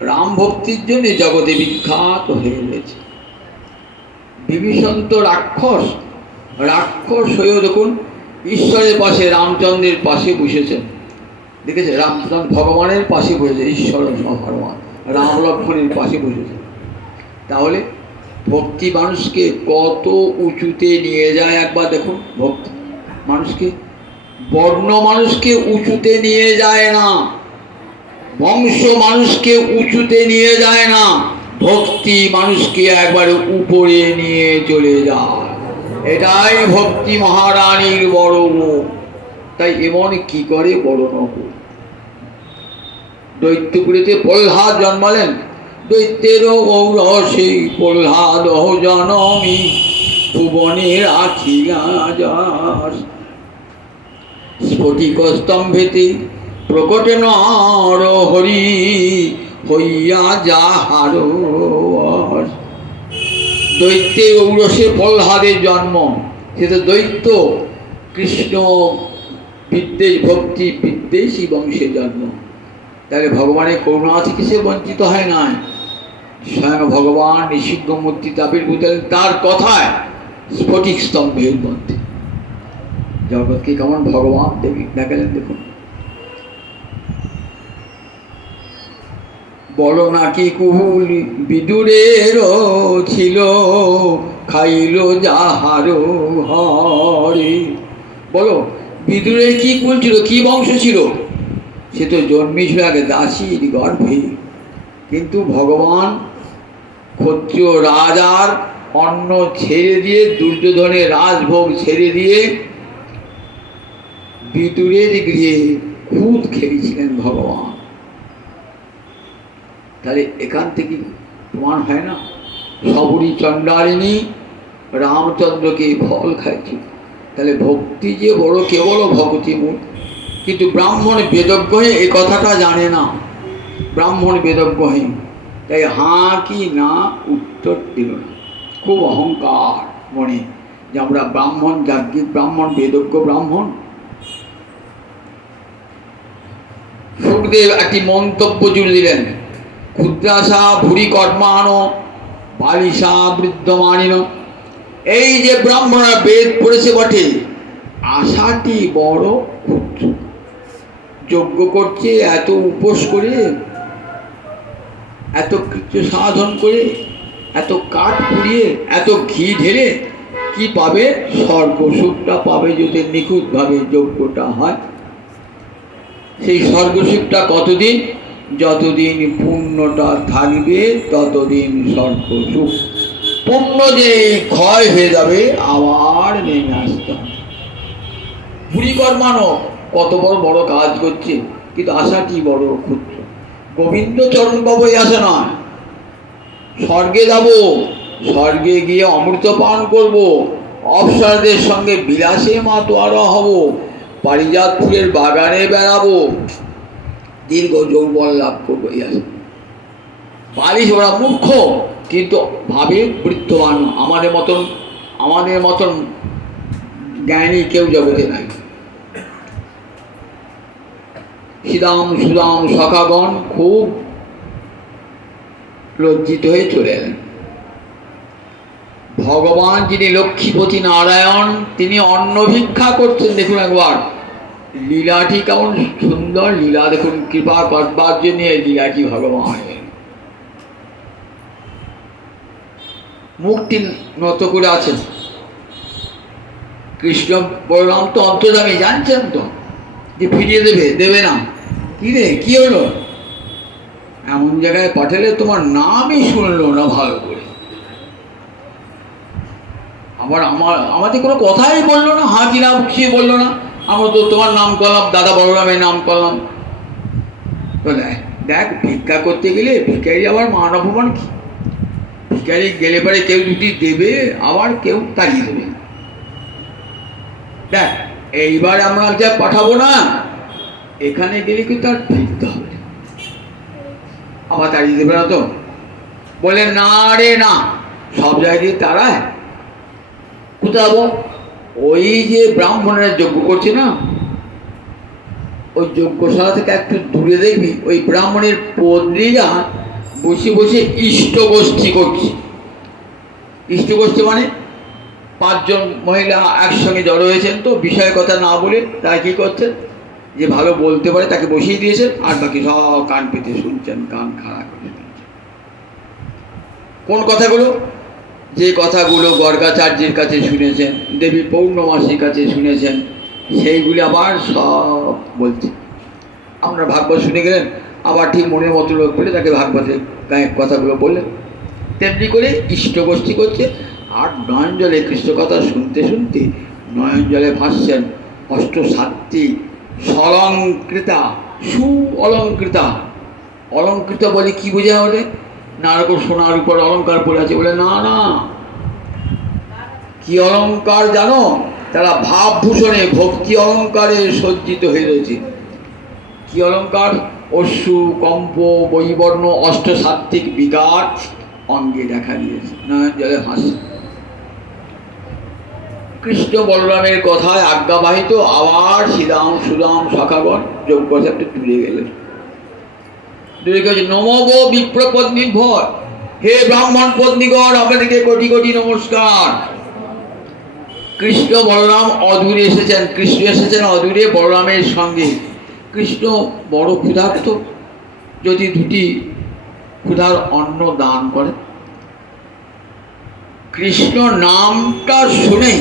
রাম ভক্তির জন্য জগতে বিখ্যাত হয়ে রয়েছে। বিভীষণ তো রাক্ষস, রাক্ষস হয়েও দেখুন ঈশ্বরের পাশে, রামচন্দ্রের পাশে বসেছেন। দেখেছে, রামচন্দ্র ভগবানের পাশে বসেছে, ঈশ্বর ভগবান রাম লক্ষ্মণের পাশে বসেছে। তাহলে ভক্তি মানুষকে কত উঁচুতে নিয়ে যায় একবার দেখুন। ভক্তি মানুষকে, বর্ণ মানুষকে উঁচুতে নিয়ে যায় না, বংশ মানুষকে উঁচুতে নিয়ে যায় না, ভক্তি মানুষকে একবারে উপরে নিয়ে চলে যায়। এটাই ভক্তি মহারানীর বড় মুখ। তাই এমন কি করে বড় নব। দৈত্যপুরীতে প্রহ্লাদ জন্মালেন, দৈত্যের ঔরসে প্রহ্লাদ জনমী, ভুবনের আখিলা যশ, স্ফটিক স্তম্ভেতে প্রকট নর হরি, হইয়া যাহার বশ। দৈত্যের ঔরসে প্রহ্লাদের জন্ম, সে তো দৈত্য, কৃষ্ণ বিদ্বেষ ভক্তি বিদ্বেষী বংশে জন্ম। তাহলে ভগবানের করুণা থেকে সে বঞ্চিত হয় নাই। স্বয়ং ভগবান নৃসিংহমূর্তি আবির্ভূত তার কথায় স্ফটিক স্তম্ভের মধ্যে। জগৎকে কেমন ভগবান দেখালেন দেখুন। বলো নাকি কুল বিদুরের ছিল, খাইল যাহার হরে। বলো বিদুরের কি কুল ছিল, কি বংশ ছিল? সে তো জন্মেছিল আগে দাসীর গর্ভে। কিন্তু ভগবান ক্ষত্রিয় রাজার অন্ন ছেড়ে দিয়ে, দুর্যোধনের রাজভোগ ছেড়ে দিয়ে বিদুরের গৃহে খুদ খেয়েছিলেন ভগবান। তাহলে এখান থেকে প্রমাণ হয় না সবরী চণ্ডালিনী রামচন্দ্রকে ফল খাইছিল। তাহলে ভক্তি যে বড়, কেবল ভক্তি মূল। কিন্তু ব্রাহ্মণ বেদজ্ঞ হয়ে এই কথাটা জানে না, ব্রাহ্মণ বেদজ্ঞ হয়ে, তাই হাঁ কি না উত্তর দিল না। খুব অহংকার মনে যে আমরা ব্রাহ্মণ, যাজ্ঞিক ব্রাহ্মণ, বেদজ্ঞ ব্রাহ্মণ। সুখদেব একটি মন্তব্য জুড়ে দিলেন, ক্ষুদ্রাসা ভুরি কর্মাণ বালিশা বৃদ্ধমানিন, এই যে ব্রাহ্মণরা বেদ পড়েছে বটে, আশাটি বড় ক্ষুদ্র। যজ্ঞ করছে এত উপোস করে, এত কৃত্য সাধন করে, এত কাঠ পুড়িয়ে, এত ঘি ঢেলে, কি পাবে? স্বর্গ সুখটা পাবে যদি নিখুঁতভাবে যজ্ঞটা হয়। সেই স্বর্গ সুখটা কতদিন? যতদিন পুণ্যটা থাকবে ততদিন স্বর্গ সুখ। পুণ্য যে ক্ষয় হয়ে যাবে আবার নেমে আসতে হবে। বুড়ি কর্মানো কত বড় বড় কাজ করছে, কিন্তু আশাটি বড় ক্ষুদ্র। গোবিন্দ চরণ বাবু এই আশা নয়, স্বর্গে যাব, স্বর্গে গিয়ে অমৃত পান করব, অপ্সরাদের সঙ্গে বিলাসে মাতোয়ারা হব, পারিজাত ফুলের বাগানে বেড়াবো, দীর্ঘ যৌবন লাভ করবো। এই আশা। পারিস ওরা মূর্খ, কিন্তু ভাবে বৃত্তবান। আমাদের মতন জ্ঞানী কেউ জগতে নাই। শ্রীরাম সুদাম সখাগণ খুব লজ্জিত হয়ে চলে এলেন। ভগবান যিনি লক্ষ্মীপতি নারায়ণ, তিনি অন্ন ভিক্ষা করছেন। দেখুন একবার লীলাটি কেমন সুন্দর লীলা, দেখুন কৃপা করবার জন্য এই লীলাটি ভগবান মুখটি নত করে আছেন। কৃষ্ণ বলরাম তো অন্তর্যামী, জানছেন তো যে ফিরিয়ে দেবে না। কি রে, কি হলো? এমন জায়গায় পাঠালে তোমার নামই শুনলো না ভালো করে, আবার আমাদের কোনো কথাই বললো না, হাঁকি না সে বললো না। আমরা তো তোমার নাম করলাম, দাদা বলরামের নাম করলাম। দেখ ভিক্ষা করতে গেলে ভিখারি আবার মান অপমান কি? ভিখারি গেলে পরে কেউ দুটি দেবে, আবার কেউ তাড়িয়ে দেবে। দেখ এইবার আমরা যা পাঠাবো না, এখানে গেলে কি তার ফিরতে হবে, আবার তাড়িয়ে দেবে না তো? বলে না রে না, সব জায়গায় তারায় কোথাও যাবো? ওই যে ব্রাহ্মণেরা যজ্ঞ করছে না, ওই যজ্ঞশালা থেকে একটু দূরে দেখবি ওই ব্রাহ্মণের পত্নীরা বসে বসে ইষ্টগোষ্ঠী করছে। ইষ্টগোষ্ঠী মানে 5 জন মহিলা একসঙ্গে জড়ো হয়েছেন, তো বিষয় কথা না বলে তারা কী করছেন, যে ভালো বলতে পারে তাকে বসিয়ে দিয়েছেন, আর বাকি সব কান পেতে শুনছেন, কান খাড়া করে শুনছেন। কোন কথাগুলো? যে কথাগুলো গর্গাচার্যের কাছে শুনেছেন, দেবী পৌর্ণমাসীর কাছে শুনেছেন, সেইগুলি আবার সব বলছে। আপনার ভাগবত শুনে গেলেন, আবার ঠিক মনের মতো লোক পেলে তাকে ভাগবতের গায়ের কথাগুলো বললেন। তেমনি করে ইষ্টগোষ্ঠী করছে, আর নয়ন জলে কৃষ্ণ কথা শুনতে শুনতে নয়ন জলে ভাসছেন অষ্টসাত্ত্বিক সলঙ্কৃতা, অলঙ্কৃতা। অলঙ্কৃত বলে কি বোঝা হলে? নানা রকম সোনার উপর অলঙ্কার পড়ে আছে বলে না না। কি অলঙ্কার জানো? তারা ভাবভূষণে ভক্তি অলঙ্কারে সজ্জিত হয়ে রয়েছে। কি অলঙ্কার? অশ্রু, কম্প, বৈবর্ণ, অষ্টসাত্ত্বিক বিকার অঙ্গে দেখা দিয়েছে, নয়ন জলে হাসছে। কৃষ্ণ বলরামের কথায় আজ্ঞাবাহিত আবার শ্রীরাম সুদাম সখাগণ যজ্ঞ একটু দূরে গেলেন। দূরে গেছে, নমঃ বিপ্রপত্নী ভর, হে ব্রাহ্মণ পত্নীগণ, আপনাদেরকে কোটি কোটি নমস্কার। কৃষ্ণ বলরাম অদূরে এসেছেন, কৃষ্ণ এসেছেন অদূরে বলরামের সঙ্গে। কৃষ্ণ বড় ক্ষুধার্ত, যদি 2টি ক্ষুধার অন্ন দান করে। কৃষ্ণ নামটা শুনে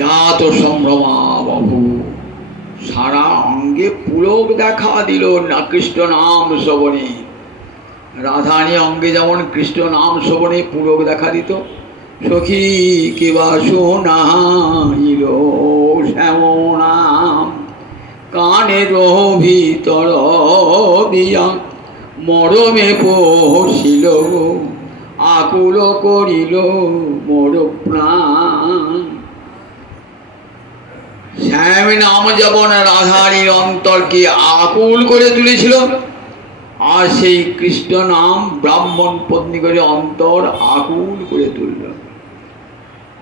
জাত সম্ভ্রমা বাবু, সারা অঙ্গে পুলক দেখা দিল না কৃষ্ণ নাম শ্রবণে। রাধানী অঙ্গে যেমন কৃষ্ণ নাম শ্রবণে পুলক দেখা দিত, সখী কিবা শোনাইল শ্যামনাম কানের ভিতর দিয়া মরমে পশিল, আকুল করিল মোর প্রাণ। শ্যাম নাম যেমন রাধারীর অন্তরকে আকুল করে তুলেছিল, আর সেই কৃষ্ণ নাম ব্রাহ্মণ পত্নী করে অন্তর আকুল করে তুলল।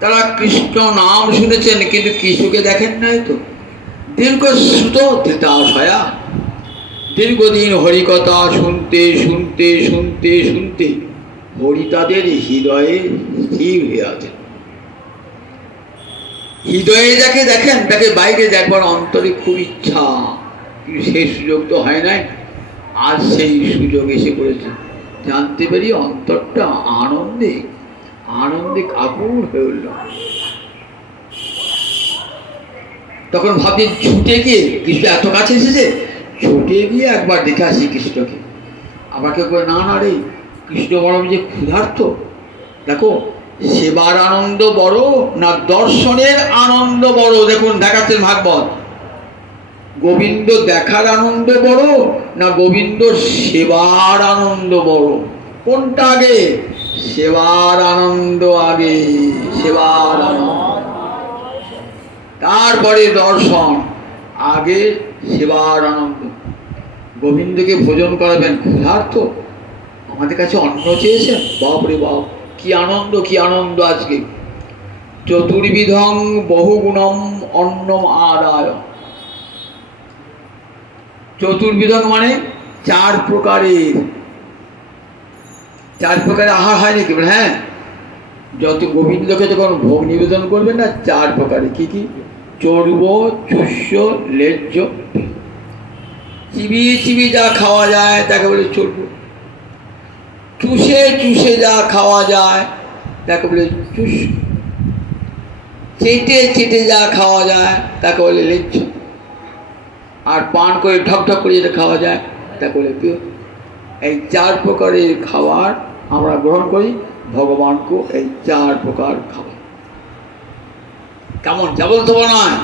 তারা কৃষ্ণ নাম শুনেছেন, কিন্তু কৃষ্ণকে দেখেন নাই তো। দীর্ঘশ্রুত ধৃতাশয়া, দীর্ঘদিন হরিকথা শুনতে শুনতে শুনতে শুনতে হরি তাদের হৃদয়ে স্থির হয়ে আছে। হৃদয়ে যাকে দেখেন তাকে বাইরে দেখবার অন্তরে খুব ইচ্ছা, কিন্তু সেই সুযোগ তো হয় নাই। আজ সেই সুযোগ এসে পড়েছে। জানতে পারি অন্তরটা আনন্দে আনন্দে কাপুর হয়ে উঠল। তখন ভাবছি ছুটে গিয়ে, কৃষ্ণ এত কাছে এসেছে, ছুটে গিয়ে একবার দেখে আসি কৃষ্ণকে। আবার কেউ করে না না রে, কৃষ্ণ বরং যে ক্ষুধার্ত। দেখো সেবার আনন্দ বড় না দর্শনের আনন্দ বড়? দেখুন দেখাচ্ছেন ভাগবত। গোবিন্দ দেখার আনন্দ বড় না গোবিন্দ সেবার আনন্দ বড়? কোনটা আগে? সেবার আনন্দ আগে, সেবার আনন্দ, তারপরে দর্শন, আগে সেবার আনন্দ। গোবিন্দকে ভোজন করাবেন, ক্ষুধার্ত, আমাদের কাছে অন্ন চেয়েছেন। বাপরে বাপ, কি আনন্দ, কি আনন্দ আজকে। চতুর্বিধং বহুগুণম অন্নম আদায়। চতুর্বিধং মানে চার প্রকারের, চার প্রকারের আহার হয় নাকি? হ্যাঁ, যত গোবিন্দকে যখন ভোগ নিবেদন করবেন না, চার প্রকারে। কি কি? চর্ব, চুষ্য, লেজ্জ। চিবিয়ে চিবিয়ে যা খাওয়া যায় তাকে বলে চর্ব। চুষে চুষে যা খাওয়া যায় তাকে বলে চুষ। চেটে চেটে যা খাওয়া যায় তাকে বলে লেজ্জ। আর পান করে ঠক ঠক করে যেটা খাওয়া যায় তাকে বলে পেয়। এই চার প্রকারের খাবার আমরা গ্রহণ করি, ভগবানকে এই চার প্রকার খাবার। কেমন যা বলতে নয়,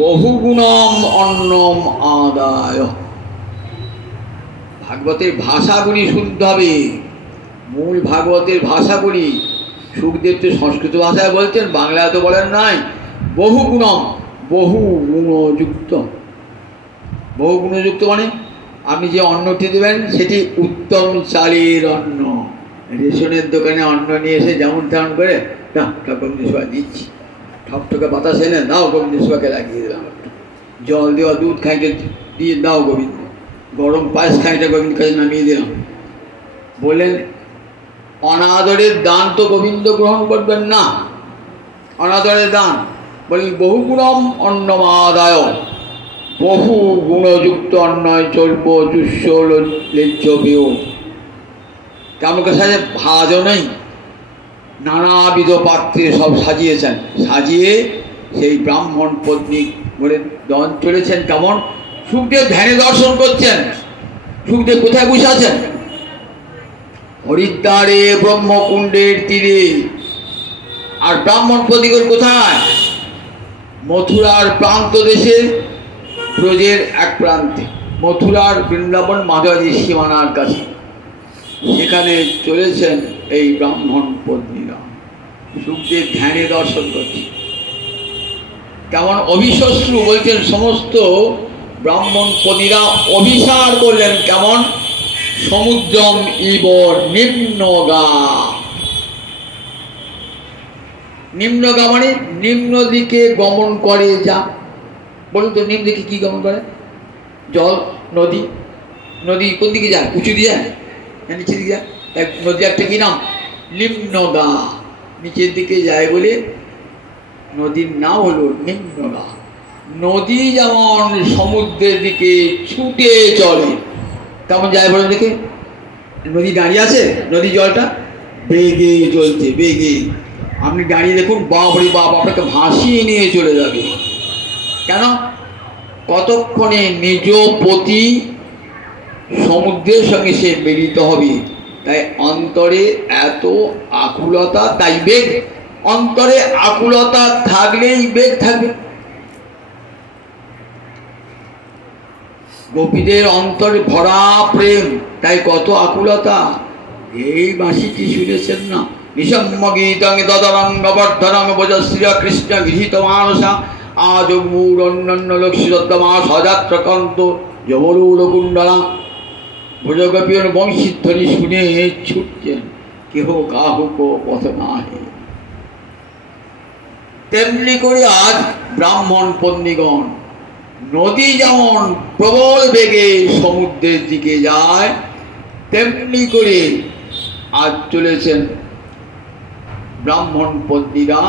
বহুগুণম অন্নম আদায়। ভাগবতের ভাষাগুলি শুনতে হবে, মূল ভাগবতের ভাষাগুলি। সুখদেব তো সংস্কৃত ভাষায় বলছেন, বাংলায় তো বলেন নাই। বহুগুণম, বহু গুণযুক্ত। বহু গুণযুক্ত মানে আপনি যে অন্নটি দেবেন সেটি উত্তম চালের অন্ন। রেশনের দোকানে অন্ন নিয়ে এসে যেমন তেমন করে না, গোবিন্দ সেবা দিচ্ছি, ঠকঠকে বাতাস এনে দাও, গোবিন্দ সেবাকে লাগিয়ে দিলাম। জল দেওয়া দুধ খাইতে দিয়ে দাও গোবিন্দ, গরম পায়েস খাইতে গোবিন্দ কাছে নামিয়ে দিলাম। বললেন অনাদরের দান তো গোবিন্দ গ্রহণ করবেন না। অনাদরের দান বললেন বহুগুণম অন্নমাদায়। বহু গুণযুক্ত অন্নয় চল্প চুষ্য লেজ্জ পেয়। তেমন সাথে ভাজও নেই, নানাবিধ পাত্রে সব সাজিয়েছেন। সাজিয়ে সেই ব্রাহ্মণ পত্নী বলে দন চলেছেন। কেমন? সুখদেব ধ্যানে দর্শন করছেন। সুখদেব কোথায় বসে আছেন? হরিদ্বারে ব্রহ্মকুণ্ডের তীরে। আর ব্রাহ্মণ পত্নীগণ কোথায়? মথুরার প্রান্ত দেশে, ব্রজের এক প্রান্তে, মথুরার বৃন্দাবন মাঝারি সীমানার কাছে। সেখানে চলেছেন এই ব্রাহ্মণ পত্নীরা। সুখদেব ধ্যানে দর্শন করছে। কেমন অভিশ্রু বলছেন, সমস্ত ব্রাহ্মণ পত্নীরা অভিসার করলেন। কেমন? সমুদ্রম ইব নিম্নগা। নিম্নগা মানে নিম্ন দিকে গমন করে যা। বলুন তো নিম্ন দিকে কি গমন করে? জল, নদী। নদী কোন দিকে যায়? উঁচু দিয়ে যায়, নিচের দিকে যায়। তাই নদী একটা কি নাম? নিম্নগা। নিচের দিকে যায় বলে নদীর নাম হলো নিম্নগা। নদী যেমন সমুদ্রের দিকে ছুটে চলে, তেমন যায় বলে দেখে। নদী দাঁড়িয়ে আছে, নদী জলটা বেগে চলছে, বেগে। আপনি দাঁড়িয়ে দেখুন, বাপরে বাপ, আপনাকে ভাসিয়ে নিয়ে চলে যাবে। কেন? কতক্ষণে নিজ পতি সমুদ্রের সঙ্গে সে মিলিত হবে। তাই অন্তরে এত আকুলতা, তাই বেগ। অন্তরে আকুলতা থাকলেই বেগ থাকবে। গোপীদের অন্তরে ভরা প্রেম, তাই কত আকুলতা। এই বাঁশিটি শুনেছেন না? নিসম্ম গীতং দদরঙ্গবর্ধনং ভজশ্রিয়া কৃষ্ণ গৃহীত মানসা আজ মূর অন্যান্য লক্ষ্মীদত্তমা সযাত্র কান্ত যবরূল কুণ্ডলা। ভোজগোপীর বংশীধ্বনি শুনে ছুটছেন, কেহ কাহুক পথ নাহি। তেমনি করে আজ ব্রাহ্মণ পত্নীগণ, নদী যেমন প্রবল বেগে সমুদ্রের দিকে যায়, তেমনি করে আজ চলেছেন ব্রাহ্মণ পত্নীরা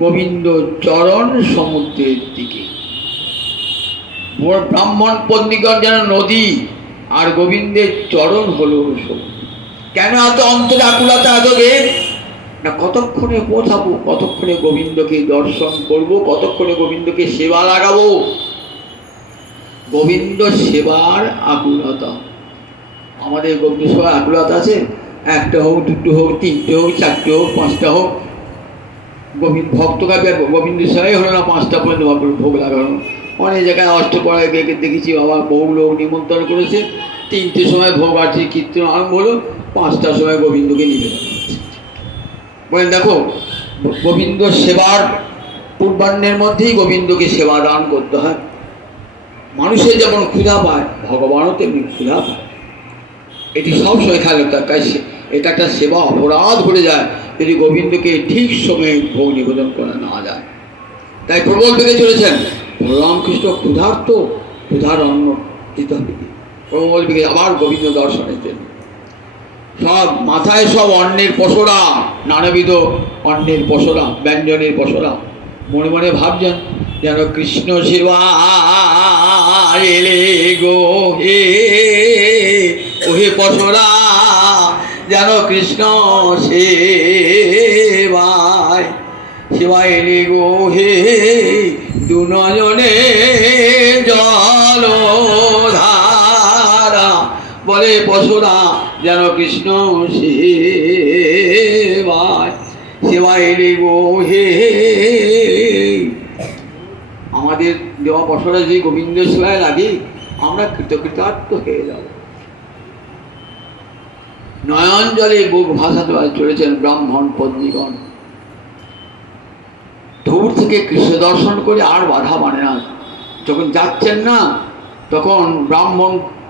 গোবিন্দ চরণ সমুদ্রের দিকে। ব্রাহ্মণ পত্নীগণ যেন নদী, আর গোবিন্দের চরণ হলো সমুদ্র। কেন এত অন্তরে আকুলতা, এত বেগ? না কতক্ষণে পৌঁছাবো, কতক্ষণে গোবিন্দকে দর্শন করব, কতক্ষণে গোবিন্দকে সেবা লাগাবো। গোবিন্দ সেবার আকুলতা। আমাদের গোবিন্দ সেবার আকুলতা আছে? একটা হোক, দুটো হোক, তিনটে হোক, চারটে হোক, পাঁচটা হোক, গোবিন্দ ভক্ত কাপে গোবিন্দ সেবাই হলো না, পাঁচটা পর্যন্ত ভোগ লাগানো। অনেক জায়গায় অষ্টপ্রহরে দেখেছি বাবা, বহু লোক নিমন্ত্রণ করেছে, তিনটের সময় ভোগ আরতি কীর্তন আরম্ভ হলো, পাঁচটার সময় গোবিন্দকে নিবেদন করছে। বলেন দেখো, গোবিন্দ সেবার পূর্বাহ্নের মধ্যেই গোবিন্দকে সেবা দান করতে হয়। মানুষের যেমন ক্ষুধা পায়, ভগবানও তেমনি ক্ষুধা পায়। এটি সবসময় খেয়াল তার কাছে, এটা একটা সেবা অপরাধ ঘটে যায় যদি গোবিন্দকে ঠিক সময়ে ভোগ নিবেদন করা না যায়। তাই প্রবল বেগে চলেছেন রামকৃষ্ণ, ক্ষুধার্ত, ক্ষুধার অন্ন দিতে হবে। প্রবল বেগে আবার গোবিন্দ দর্শনের জন্য সব মাথায় সব অন্নের পসরা, নানাবিধ অন্নের পসরা, ব্যঞ্জনের পসরা। মনে মনে ভাবছেন যেন কৃষ্ণ সেবা এলে গো হে, ওহে পসরা, যেন কৃষ্ণ সেবায় সেবায় এলে গো হে, দু নয়নে জল ধারা, বলে পসরা, যেন কৃষ্ণ সেবায় সেবায় এলে গো হে। আমাদের দেওয়া পসরা যদি গোবিন্দ সেবায় লাগে, আমরা কৃতকৃতার্থ হয়ে যাব। নয়ন জলে বুক ভাসাতে চলেছেন ব্রাহ্মণ পত্নীগণ। দূর থেকে কৃষ্ণ দর্শন করে আর বাধা মানে না। যখন যাচ্ছেন না, তখন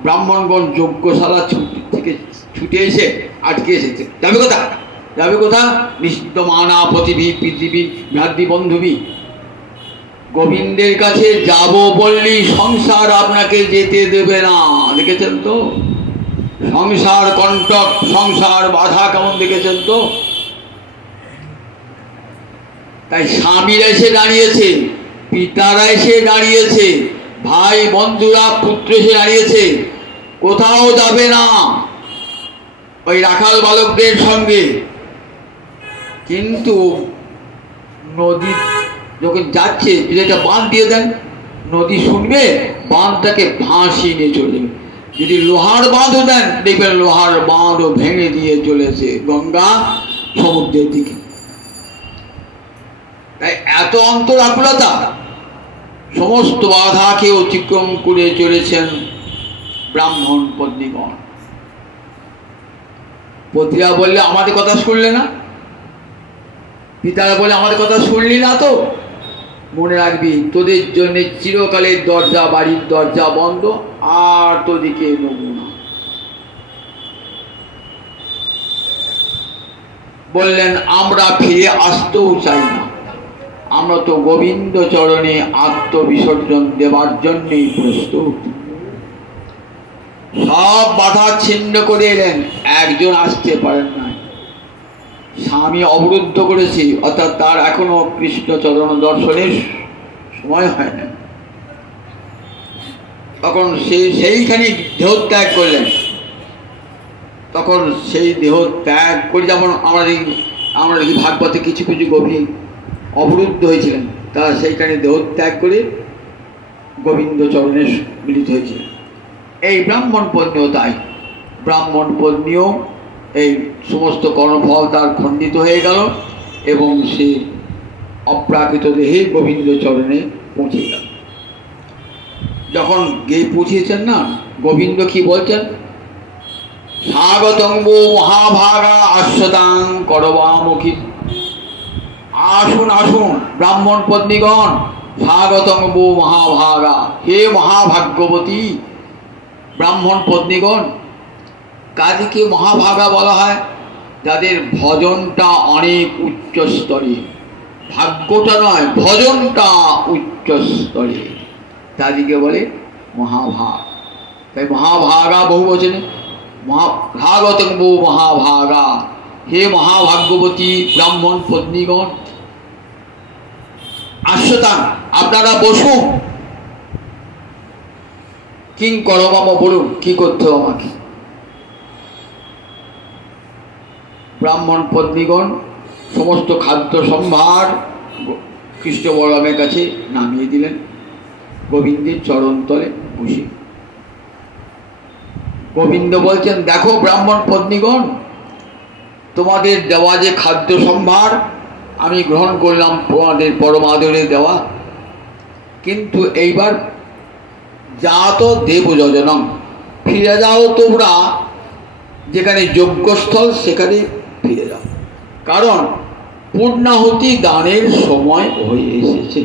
ব্রাহ্মণগণ যজ্ঞশালা থেকে ছুটে এসে আটকে এসেছে। যাবে কোথা, যাবে কোথা? নিশ্চিত মানা পৃথিবী পৃথিবী ভ্রাতৃ বন্ধুবী, গোবিন্দের কাছে যাব বললি সংসার আপনাকে যেতে দেবে না। দেখেছেন তো সংসার কণ্টক, সংসার বাধা কেমন দেখেছেন তো। তাই স্বামীরা এসে দাঁড়িয়েছে, পিতারা এসে দাঁড়িয়েছে, ভাই বন্ধুরা পুত্র এসে দাঁড়িয়েছে, কোথাও যাবে না ওই রাখাল বালকদের সঙ্গে। কিন্তু নদী যখন যাচ্ছে, যদি একটা বাঁধ দিয়ে দেন, নদী শুনবে, বাঁধটাকে ভাসিয়ে নিয়ে চলে যাবে। যদি লোহার বাঁধও দেন, দেখবেন লোহার বাঁধও ভেঙে দিয়ে চলেছে গঙ্গা সমুদ্রের দিকে। তাই এত অন্তর আকুলতা, সমস্ত বাধাকে অতিক্রম করে চলেছেন ব্রাহ্মণ পত্নীগণ। পত্নীরা বললে আমাদের কথা শুনলে না, পিতারা বলে আমাদের কথা শুনলি না তো, মনে রাখবি তোদের জন্য চিরকালের দরজা, বাড়ির দরজা বন্ধ, আর তোদিকে নেব না। বললেন আমরা ফিরে আসতেও চাই না, আমরা তো গোবিন্দ চরণে আত্মবিসর্জন দেবার জন্যই প্রস্তুত। সব বাধা ছিন্ন করে এলেন, একজন আসতে পারেন না। স্বামী অবরুদ্ধ করেছে, অর্থাৎ তার এখনো কৃষ্ণ চরণ দর্শনের সময় হয় না। তখন সেইখানে দেহত্যাগ করলেন। তখন সেই দেহ ত্যাগ করে, যেমন আমরা দেখি ভাগবতে কিছু কিছু গভীর অবরুদ্ধ হয়েছিলেন, তারা সেইখানে দেহত্যাগ করে গোবিন্দ চরণে মিলিত হয়েছিলেন। এই ব্রাহ্মণ পত্নীও তাই। ব্রাহ্মণ পত্নীও এই সমস্ত কর্মফল তার খণ্ডিত হয়ে গেল এবং সে অপ্রাকৃত দেহে গোবিন্দ চরণে পৌঁছে গেল। যখন গিয়ে পৌঁছেছেন না, গোবিন্দ কি বলছেন? স্বাগতং वो মহাভাগা আশ্বতাং করবামুখী। আসুন আসুন ব্রাহ্মণ পত্নীগণ, স্বাগতং वो মহাভাগা, হে মহাভাগ্যবতী ব্রাহ্মণ পত্নীগণ। কাজীকে মহাভাগা বলা হয় যাদের ভজনটা অনেক উচ্চ স্তরে, ভাগ্যটা নয়, ভজনটা উচ্চ স্তরে, তাদেরকে বলে মহাভাগ। তাই মহাভাগা বহু বচনে, ভাগবতং वो মহাভাগা, হে মহাভাগ্যবতী ব্রাহ্মণ পত্নীগণ। আশ্বতান, আপনারা বসুন। কিং করমাম, বলুন কি করতে হবে আমাকে। ব্রাহ্মণ পত্নীগণ সমস্ত খাদ্য সম্ভার কৃষ্ণ বলরামের কাছে নামিয়ে দিলেন, গোবিন্দের চরণতলে বসে। গোবিন্দ বলছেন, দেখো ব্রাহ্মণ পত্নীগণ, তোমাদের দেওয়া যে খাদ্য সম্ভার আমি গ্রহণ করলাম, তোমাদের পরমাদরে দেওয়া, কিন্তু এইবার যাত দেব যজনম, ফিরে যাও তোমরা যেখানে যজ্ঞস্থল সেখানে ফিরে যাও, কারণ পূর্ণাহুতি দানের সময় হয়ে এসেছে।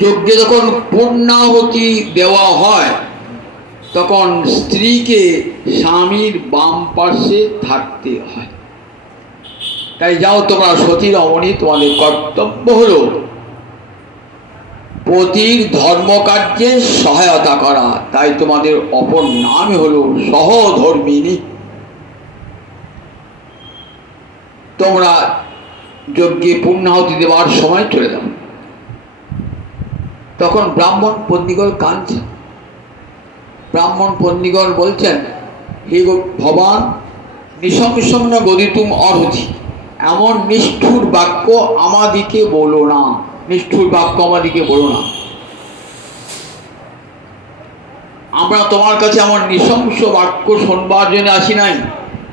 যজ্ঞে যখন পূর্ণাহুতি দেওয়া হয় তখন স্ত্রীকে স্বামীর বাম পার্শ্বে থাকতে হয়। তাই যাও তোমরা সতী রমণী, তোমাদের কর্তব্য হল পতির ধর্মকার্যে সহায়তা করা, তাই তোমাদের অপর নামই হল সহধর্মিনী। তোমরা যজ্ঞে পূর্ণাহুতি দেওয়ার সময় চলে যাও। তখন ব্রাহ্মণ পত্নীগণ কাঁদছে। ব্রাহ্মণ পত্নীগণ বলছেন, হে ভবান, নৃশংসং ন গদিতুম অর্হতি, এমন নিষ্ঠুর বাক্য আমাদিকে বলো না, নিষ্ঠুর বাক্য আমাদিকে বলো না। আমরা তোমার কাছে এমন নৃশংস বাক্য শোনবার জন্য আসি নাই।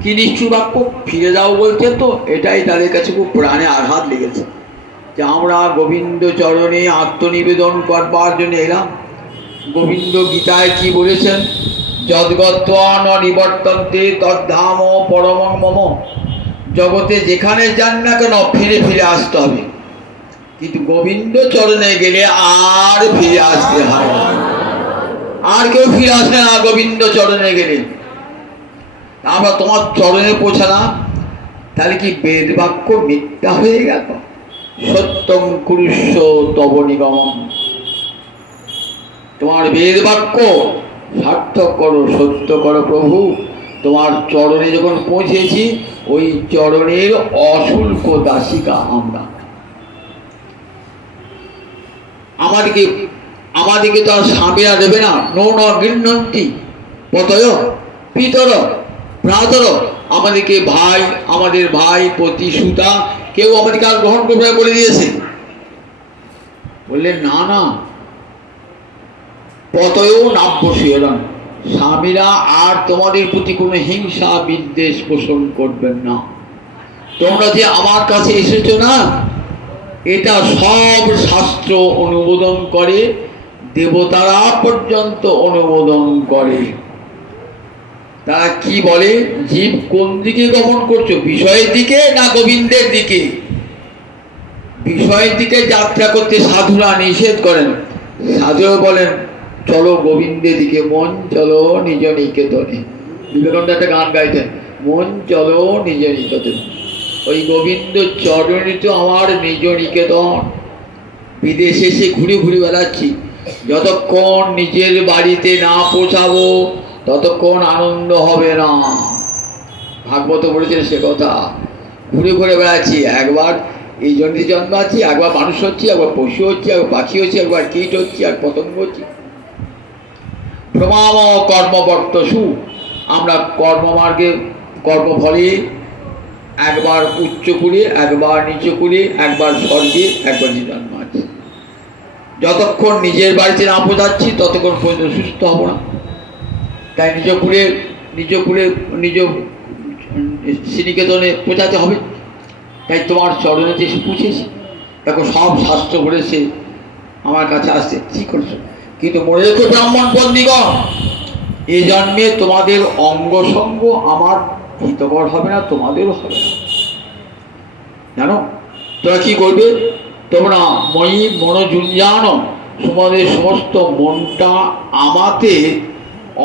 কি নিষ্ঠুর বাক্য? ফিরে যাও বলছে, তো এটাই তাদের কাছে খুব প্রাণে আঘাত লেগেছে যে আমরা গোবিন্দ চরণে আত্মনিবেদন করবার জন্য এলাম। গোবিন্দ গীতায় কি বলেছেন? যদ্গত্বা ন নিবর্তন্তে তদ্ধাম পরমং মম, জগতে যেখানে যান না কেন ফিরে ফিরে আসতে হবে, কিন্তু গোবিন্দ চরণে গেলে আর ফিরে আসতে হয় না। আর কেউ ফিরে আসবে না গোবিন্দ চরণে গেলে। আমরা তোমার চরণে পৌঁছালাম, তাহলে কি বেদ বাক্য মিথ্যা হয়ে গেল? সত্যং কুরুষ্য তব নিগমন, তোমার বেদ বাক্য সার্থক করো, সত্য করো প্রভু। তোমার চরণে যখন পৌঁছেছি, ওই চরণের অশুল্ক দাসিকা আমরা। আমাদেরকে তো আর স্বামীরা দেবে না। নো ন গৃহন্তি পতয় পিতর ভ্রাতর, আমাদেরকে ভাই, আমাদের ভাই পতি সুতা কেউ আমাদেরকে আর গ্রহণ করবে বলে দিয়েছে। বললেন না না, পতয়ও নাভ্যশীলন, স্বামীরা আর তোমাদের প্রতি কোনো হিংসা বিদ্বেষ পোষণ করবেন না। তোমরা যে আমার কাছে এসেছো না, এটা সব শাস্ত্র অনুমোদন করে, দেবতারা পর্যন্ত অনুমোদন করে। তারা কি বলে? জীব কোন দিকে গমন করছো, বিষয়ের দিকে না গোবিন্দের দিকে? বিষয়ের দিকে যাত্রা করতে সাধুরা নিষেধ করেন। সাধুরা বলেন চলো গোবিন্দের দিকে, মন চলো নিজ নিকেতনে। বিবেকানন্দ একটা গান গাইতেন, মন চলো নিজ নিকেতনে। ওই গোবিন্দ চরণে তো আমার নিজ নিকেতন। বিদেশে এসে ঘুরে ঘুরে বেড়াচ্ছি, যতক্ষণ নিজের বাড়িতে না পৌঁছাবো ততক্ষণ আনন্দ হবে না। ভাগবত বলেছেন সে কথা। ঘুরে ঘুরে বেড়াচ্ছি, একবার এই জন্যে জন্মাচ্ছি, একবার মানুষ হচ্ছি, একবার পশু হচ্ছি, একবার পাখি হচ্ছি, একবার কীট হচ্ছি, আর পতঙ্গ হচ্ছি। প্রমাম কর্মবর্তসু, আমরা কর্মমার্গে কর্মফলে একবার উচ্চ কুলে, একবার নিচু কুলে, একবার স্বর্গে, একবার জন্ম আছে। যতক্ষণ নিজের বাড়িতে না পৌঁছাচ্ছি ততক্ষণ পর্যন্ত সুস্থ হব না। তাই নিজ কুলে নিজ শ্রীনিকেতনে পৌঁছাতে হবে। তাই তোমার চরণে যে পৌঁছেছি, দেখো সব শাস্ত্র বলেছে আমার কাছে আসছে, কী করছো? কিন্তু মনে রেখো ব্রাহ্মণ বন্দিগণ, এ জন্মে তোমাদের অঙ্গ সঙ্গ আমার হিতকর হবে না, তোমাদেরও হবে না। জানো তোমরা কি করবে? তোমরা মই মনোজুঞ্জান, তোমাদের সমস্ত মনটা আমাতে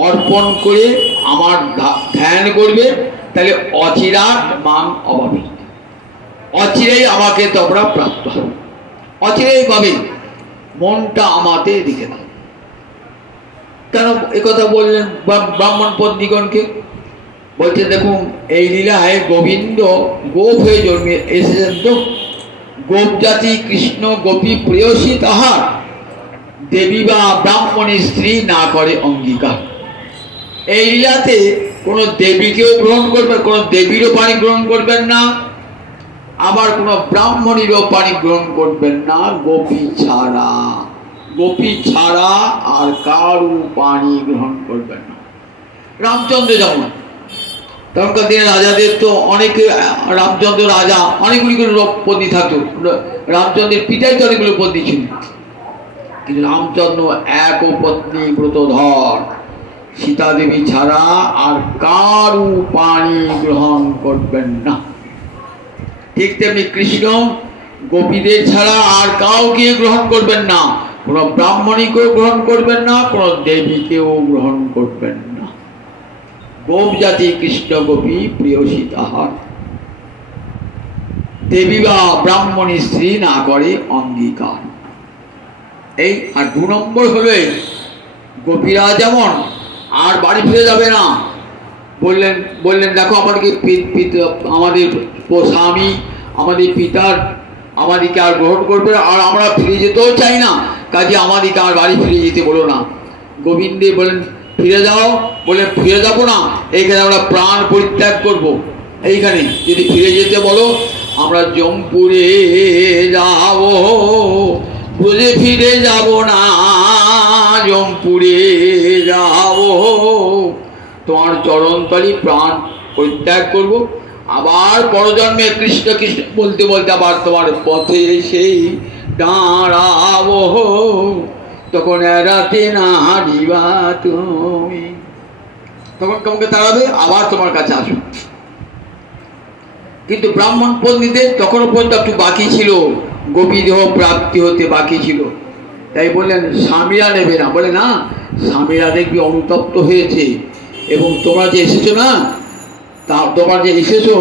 অর্পণ করে আমার ধ্যান করবে, তাহলে অচিরাট মাং অভাবিত, অচিরেই আমাকে তোমরা প্রাপ্ত হবে, অচিরেই পাবে। মনটা আমাতে রেখে দাও। কেন একথা বললেন ব্রাহ্মণ পত্নীগণকে? বলছে দেখুন, এই লীলায় গোবিন্দ গোপ হয়ে জন্মে এসেছেন, তো গোপজাতি কৃষ্ণ গোপী প্রেয়সী তাহার, দেবী বা ব্রাহ্মণী স্ত্রী না করে অঙ্গীকার। এই লীলাতে কোনো দেবীকেও গ্রহণ করবেন, কোনো দেবীরও পানি গ্রহণ করবেন না, আবার কোনো ব্রাহ্মণীরও পানি গ্রহণ করবেন না, গোপী ছাড়া। গোপী ছাড়া আর কারু পানি গ্রহণ করবেন না। রামচন্দ্র যেমন, তখনকার দিনে রাজাদের তো অনেকে, রামচন্দ্র রাজা অনেকগুলি করে পত্নী থাকতো, রামচন্দ্রের পিতাই তো অনেকগুলো পত্নী ছিল, কিন্তু রামচন্দ্র এক পত্নী ব্রতধর, সীতা দেবী ছাড়া আর কারু পানি গ্রহণ করবেন না। ঠিক তেমনি কৃষ্ণ গোপীদের ছাড়া আর কাউকে গ্রহণ করবেন না, কোনো ব্রাহ্মণীকেও গ্রহণ করবেন না, কোনো দেবীকেও গ্রহণ করবেন না। গোপ জাতি কৃষ্ণ গোপী প্রেয়সী তাহার, দেবী বা ব্রাহ্মণী স্ত্রী না করে অঙ্গীকার। এই আর 2 নম্বর হলে গোপীরা যেমন আর বাড়ি ফিরে যাবে না। বললেন দেখো আমাদেরকে আমাদের স্বামী আমাদের পিতার আমাদেরকে আর গ্রহণ করবে না, আর আমরা ফিরে যেতেও চাই না, কাজে আমাদেরকে আর বাড়ি ফিরে যেতে বলো না। গোবিন্দে বলেন ফিরে যাও, বলে ফিরে যাবো না, এইখানে আমরা প্রাণ পরিত্যাগ করব। এইখানে যদি ফিরে যেতে বলো আমরা জমপুরে যাব, বুঝে ফিরে যাব না, জমপুরে যাব, তোমার চরণতলি প্রাণ পরিত্যাগ করব, আবার পরজন্মে কৃষ্ণ কৃষ্ণ বলতে বলতে আবার তোমার পথে সেই দাঁড়াবো, তখন এড়াতে না হারিবা তুমি, তখন তোমাকে তাড়াবে, আবার তোমার কাছে আসো। কিন্তু ব্রাহ্মণ পত্নীদের তখনও পর্যন্ত একটু বাকি ছিল, গোপীদেহ প্রাপ্তি হতে বাকি ছিল, তাই বললেন স্বামীরা নেবে না। বলে না, স্বামীরা দেখবি অনুতপ্ত হয়েছে, এবং তোমরা যে এসেছো না, তা তোমরা যে এসেছো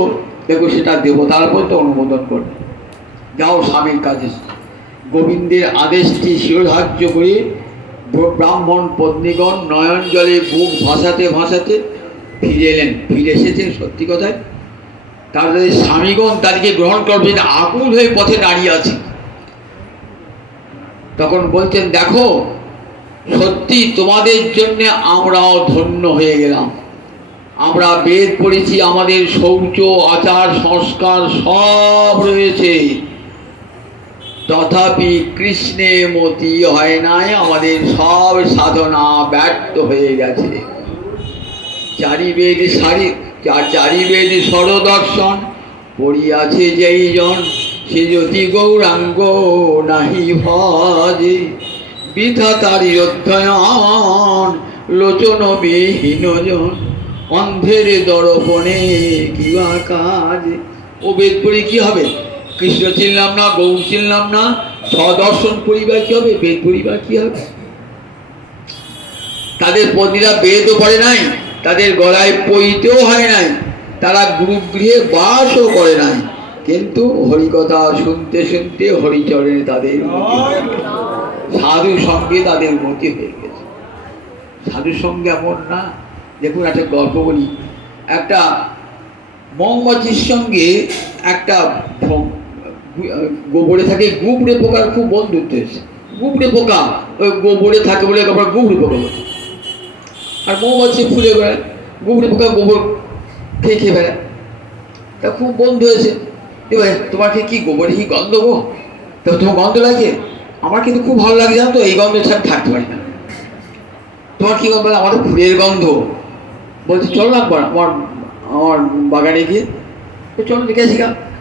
দেখো সেটা দেবতার মধ্যে অনুমোদন করবে, যাও স্বামীর কাজে। গোবিন্দের আদেশটি শিরোধার্য করে ব্রাহ্মণ পত্নীগণ নয়ন জলে বুক ভাসাতে ভাসাতে ফিরে এলেন। ফিরে এসেছেন সত্যি কথায়, তাদের স্বামীগণ তাদেরকে গ্রহণ করবে না, আকুল হয়ে পথে দাঁড়িয়ে আছে। তখন বলছেন দেখো সত্যি তোমাদের জন্য আমরাও ধন্য হয়ে গেলাম, আমরা বেদ পড়েছি, আমাদের শৌচ আচার সংস্কার সব রয়েছে, তথাপি কৃষ্ণে মতি হয় নাই, আমাদের সব সাধনা ব্যর্থ হয়ে গেছে। চারিবেদ সরদর্শন পড়িয়াছে যেই জন, সে জ্যোতি গৌরাঙ্গ নাহি ভজে, বৃথা তারি অধ্যয়ন লোচন বিহীন জন, অন্ধের দর্পণে কিবা কাজ। ও বেদ পড়ে কি হবে? কৃষ্ণ চিনলাম না, গৌর চিনলাম না, স্বদর্শন পরিবার কি হবে? বেদ পরিবার কি হবে? তাদের পত্নীরা বেদও পড়ে নাই, তাদের গলায় পইতেও হয় নাই, তারা গুরুগৃহে বাসও করে নাই, কিন্তু হরিকথা শুনতে শুনতে হরিচরণে তাদের সাধু সঙ্গে তাদের মতি হয়ে গেছে। সাধু সঙ্গে এমন না, দেখুন একটা গল্প বলি। একটা মৌমাছির সঙ্গে একটা গোবরে থাকে গুবড়ে পোকার খুব বন্ধুত্ব হয়েছে। গুবড়ে পোকা ওই গোবরে থাকে বলে আবার গুবড়ে পোকা বলে, আর মৌমাছি ফুলে বেড়ায়, গুবড়ে পোকা গোবর খেয়ে খেয়ে বেড়ায়, তা খুব বন্ধু হয়েছে। এবার তোমাকে কি গোবরে কি গন্ধ গো? তা তোমার গন্ধ লাগে? আমার কিন্তু খুব ভালো লাগে, জানো তো, এই গন্ধ ছাড়া থাকতে পারি না। তোমার কি গন্ধ? আমার ফুলের গন্ধ। বলছি চলো না আমার আমার বাগানে গিয়ে, চলো দেখে আসি।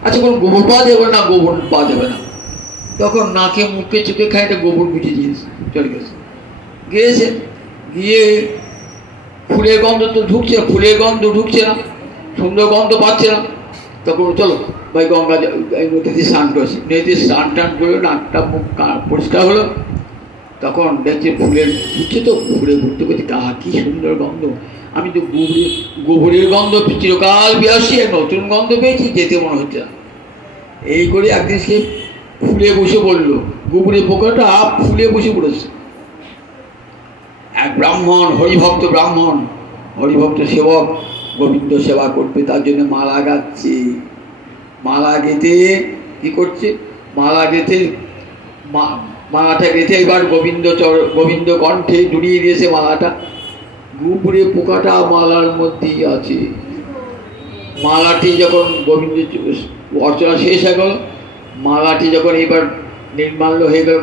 আচ্ছা কোনো গোবর পাওয়া যাবে না? গোবর পাওয়া যাবে না। তখন নাকে মুখে চোখে খাইটা গোবর গুছিয়ে দিয়েছে, চলে গেছে। গিয়েছে, গিয়ে ফুলের গন্ধ তো ঢুকছে, ফুলের গন্ধ ঢুকছে না, সুন্দর গন্ধ পাচ্ছে না। তখন চলো ভাই গঙ্গা নদীতে স্নান করেছে, নদীতে স্নান টান করে নাকটা মুখ পরিষ্কার হলো। তখন দেখছে ফুলের ঘুরছে, তো ফুলে ঘুরতে ঘুরতে কাহা কি সুন্দর গন্ধ, আমি তো গোবরের গন্ধ চিরকাল পেয়েছি, নতুন গন্ধ পেয়েছি, যেতে মনে হচ্ছে না। এই করে একদিন সে ফুলে বসে পড়লো, গোবরের পোকাটা ফুলে বসে পড়েছে। এক ব্রাহ্মণ, হরিভক্ত ব্রাহ্মণ, হরিভক্ত সেবক, গোবিন্দ সেবা করবে তার জন্য মালা গাচ্ছে। মালা গেঁথে কি করছে? মালা গেঁথে মালাটা গেঁথে এবার গোবিন্দ কণ্ঠে জুড়িয়ে দিয়েছে মালাটা। গুবরে পোকাটা মালার মধ্যেই আছে। মালাটি যখন গোবিন্দ অর্চনা শেষ হয়ে গেল, মালাটি যখন এবার নির্মাল্য হয়ে গেল,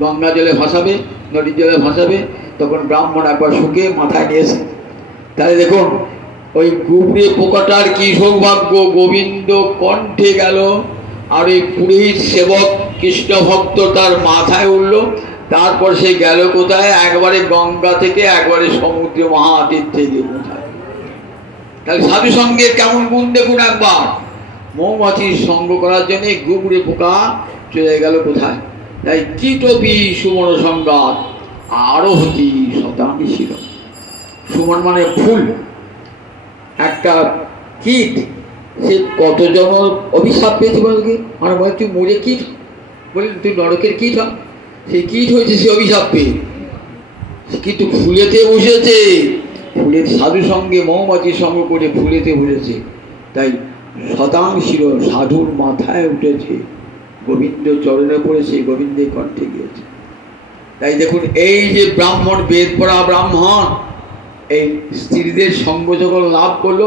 গঙ্গা জলে ভাসাবে, নদীর জলে ভাসাবে, তখন ব্রাহ্মণ একবার শুকে মাথায় নিয়েছে। তাহলে দেখুন ওই গুবরে পোকাটার কি সৌভাগ্য, গোবিন্দ কণ্ঠে গেল, আর ওই পুরোহিত সেবক কৃষ্ণ ভক্ত তার মাথায় উঠল। তারপর সে গেল কোথায়? একবারে গঙ্গা থেকে একবারে সমুদ্র মহাতীর্থে গিয়ে পৌঁছায়। তাহলে সাধু সঙ্গের কেমন গুণ দেখুন একবার। মৌমাছির সঙ্গ করার জন্য গুবরে পোকা চলে গেল কোথায়? তাই কীটপি সুমন সংঘাত আরোহতি শতাংশী ছিল। সুমন মানে ফুল, একটা কীট, সে কতজন অভিশাপ পেয়েছে বলকে, মানে বলে তুই মরে কীট, বলে তুই নরকের কীট হ, সেই কীট হয়েছে সে অভিশাপ পেয়ে। কিন্তু ফুলেতে বসেছে, ফুলের সাধু সঙ্গে মৌমাছির সঙ্গ করে ফুলেতে বসেছে। তাই শতাংশীর সাধুর মাথায় উঠেছে, গোবিন্দ চরণে পড়েছে, গোবিন্দের কণ্ঠে গিয়েছে। তাই দেখুন এই যে ব্রাহ্মণ, বেদ পড়া ব্রাহ্মণ, এই স্ত্রীদের সঙ্গ যখন লাভ করলো,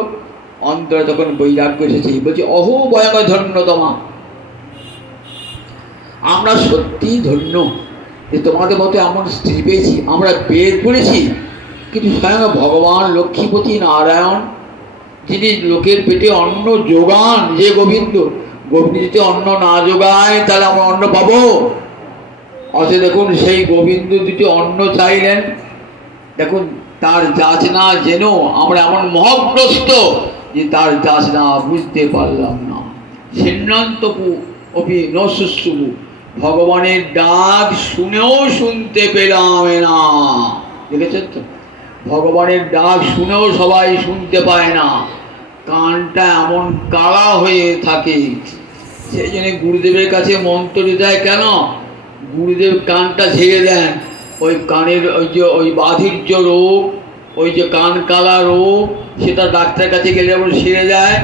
অন্তরে তখন বৈরাগ্য এসেছে। বলছে অহো বয়ঙ্গ ধন্যতমা, আমরা সত্যিই ধন্য যে তোমাদের মতো এমন স্ত্রী পেয়েছি। আমরা বেদ পড়েছি, কিন্তু স্বয়ং ভগবান লক্ষ্মীপতি নারায়ণ, যিনি লোকের পেটে অন্ন যোগান, যে গোবিন্দ, গোবিন্দ যদি অন্ন না যোগায় তাহলে আমরা অন্ন পাবো? অথচ দেখুন সেই গোবিন্দ দুটি অন্ন চাইলেন, দেখুন তার যাচনা যেন আমরা এমন মহগ্রস্ত যে তার যাচনা বুঝতে পারলাম না। ছিন্নন্তপু অপি ন শুশ্রুভু, ভগবানের ডাক শুনেও শুনতে পেলাম না। দেখেছেন তো, ভগবানের ডাক শুনেও সবাই শুনতে পায় না, কানটা এমন কালা হয়ে থাকে। সেই জন্য গুরুদেবের কাছে মন্ত্র দেয় কেন? গুরুদেব কানটা ঝেড়ে দেন, ওই কানের ওই বাধির্য রোগ, ওই যে কান কালা রোগ, সেটা ডাক্তারের কাছে গেলে যেমন সেরে যায়,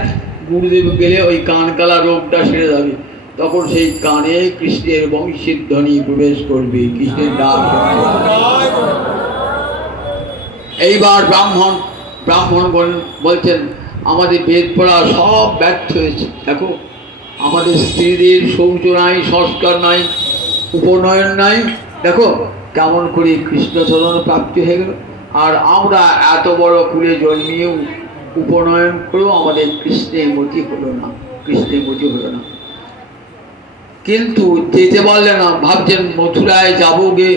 গুরুদেব গেলে ওই কান কালা রোগটা সেরে যাবে। তখন সেই কানে কৃষ্ণের বংশীর ধ্বনি প্রবেশ করবে, কৃষ্ণের ডাক। এইবার ব্রাহ্মণ বলছেন আমাদের বেদ পড়া সব ব্যর্থ হয়েছে। দেখো আমাদের স্ত্রীদের শৌচ নাই, সংস্কার নাই, উপনয়ন নাই, দেখো কেমন করে কৃষ্ণচরণ প্রাপ্তি হয়ে গেল। আর আমরা এত বড় কুলে জন্মিয়েও উপনয়ন করেও আমাদের কৃষ্ণের মতি হলো না, কৃষ্ণের মতি হলো না। কিন্তু যেতে পারলে না, ভাবছেন মথুরায় যাবো, গিয়ে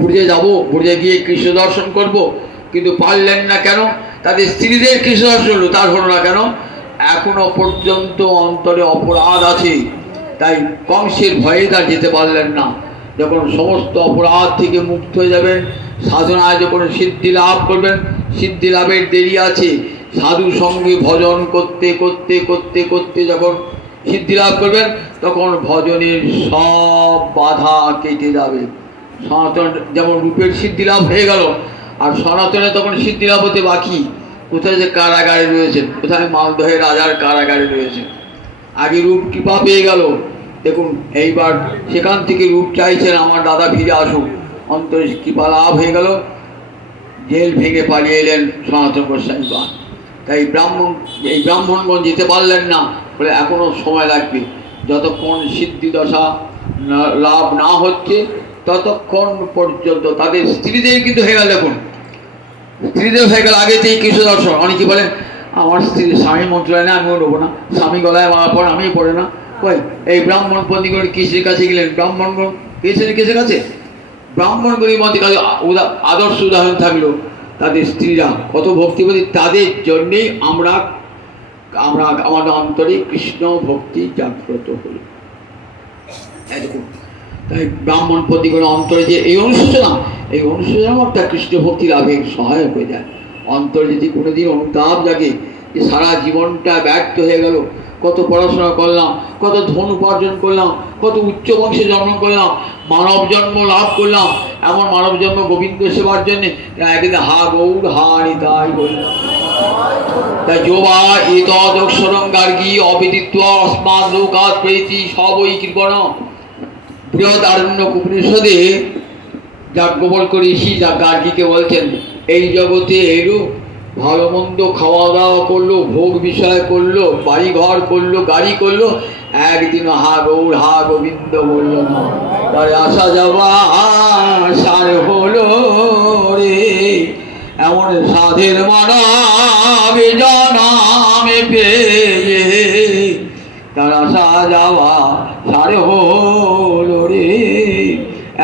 ব্রজে যাবো, ব্রজে গিয়ে কৃষ্ণ দর্শন করব, কিন্তু পারলেন না। কেন? তাদের স্ত্রীদের কৃষ্ণ দর্শন হলো, তার হলো না কেন? এখনো পর্যন্ত অন্তরে অপরাধ আছে। তাই কংসের ভয়ে তার যেতে পারলেন না। যখন সমস্ত অপরাধ থেকে মুক্ত হয়ে যাবেন, সাধনায় যখন সিদ্ধি লাভ করবেন, সিদ্ধি লাভের দেরি আছে। সাধু সঙ্গে ভজন করতে করতে করতে করতে যখন সিদ্ধি লাভ করবেন, তখন ভজনের সব বাধা কেটে যাবে। সনাতন যেমন রূপের সিদ্ধি লাভ হয়ে গেল, আর সনাতনে তখন সিদ্ধি লাভ হতে বাকি। কোথায় যে কারাগারে রয়েছেন, কোথায় মালদহের রাজার কারাগারে রয়েছেন। আগে রূপ কৃপা পেয়ে গেল, দেখুন এইবার সেখান থেকে রূপ চাইছেন আমার দাদা ফিরে আসুক, অন্তরে কৃপা লাভ হয়ে গেল, জেল ভেঙে পালিয়ে এলেন সনাতন গোস্বামীগণ। তাই এই ব্রাহ্মণগণ যেতে পারলেন না, বলে এখনো সময় লাগবে। যতক্ষণ সিদ্ধি দশা লাভ না হচ্ছে ততক্ষণ পর্যন্ত তাদের স্ত্রীদের কিন্তু হয়ে গেল। দেখুন স্ত্রীদের হয়ে গেল আগেতেই কৃষ্ণ দর্শন। অনেকে বলেন আমার স্ত্রী স্বামী মন্ত্র না, আমিও নেবো না, স্বামী গলায় মারা পড়ে আমি পড়ে না। কই এই ব্রাহ্মণ পন্থীগণ কৃষ্ণের কাছে গেলেন, ব্রাহ্মণগণ গিয়েছেন কিসের কাছে? ব্রাহ্মণগণের মধ্যে কাছে আদর্শ উদাহরণ থাকলো, তাদের স্ত্রীরা কত ভক্তিপতি, তাদের জন্যেই আমরা আমাদের অন্তরে কৃষ্ণ ভক্তি জাগ্রত হল। তাই ব্রাহ্মণ পন্থীগণ অন্তরে যে এই অনুশোচনা, এই অনুশোচনা একটা কৃষ্ণ ভক্তি লাভের সহায়ক হয়ে যায়। অন্তরে যদি কোনোদিন অনুতাপ জাগে যে সারা জীবনটা ব্যর্থ হয়ে গেল, কত পড়াশোনা করলাম, কত ধন উপার্জন করলাম, কত উচ্চ বংশে জন্ম করলাম, মানব জন্ম লাভ করলাম, এমন মানব জন্ম গোবিন্দ সেবার জন্য একদিন হা গৌর হা নিতাই বললাম। তাই যোবা এতদক্ষরং গার্গী অবিদিত্বা অস্মাৎ লোকাৎ প্রীতি সবই কৃপণ। বৃহদারণ্যক উপনিষদে যাজ্ঞবল্ক্য ঋষি যা গার্গীকে বলছেন, এই জগতে এলো, ভালো মন্দ খাওয়া দাওয়া করলো, ভোগ বিষয় করলো, বাড়ি ঘর করলো, গাড়ি করলো, একদিন হা গৌর হা গোবিন্দ বলল না। তার আসা যাওয়া সার হলো রে, এমন সাধের মানব জনামে পেয়ে তার আসা যাওয়া সার হলো রে,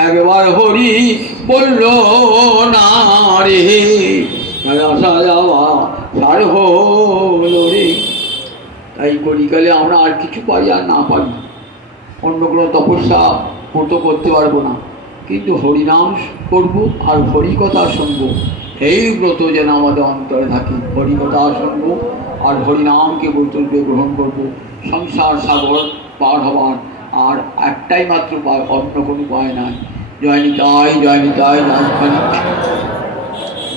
একবার হরি বলল না রে, তার আসা যাওয়া সার হলো রে। তাই কলিকালে আমরা আর কিছু পারি আর না পারি, অন্য কোনো তপস্যা মতো করতে পারবো না, কিন্তু হরিনাম করবো আর হরিকথা শুনবো। এই ব্রত যেন আমাদের অন্তরে থাকে, হরিকথা শুনবো আর হরিনামকে বৈতর্যে গ্রহণ করবো। সংসার সাগর পার হবার আর একটাই মাত্র পায়, অন্য কোনো উপায় নাই। জয় নিতাই, জয় নিতাই, রাজধানী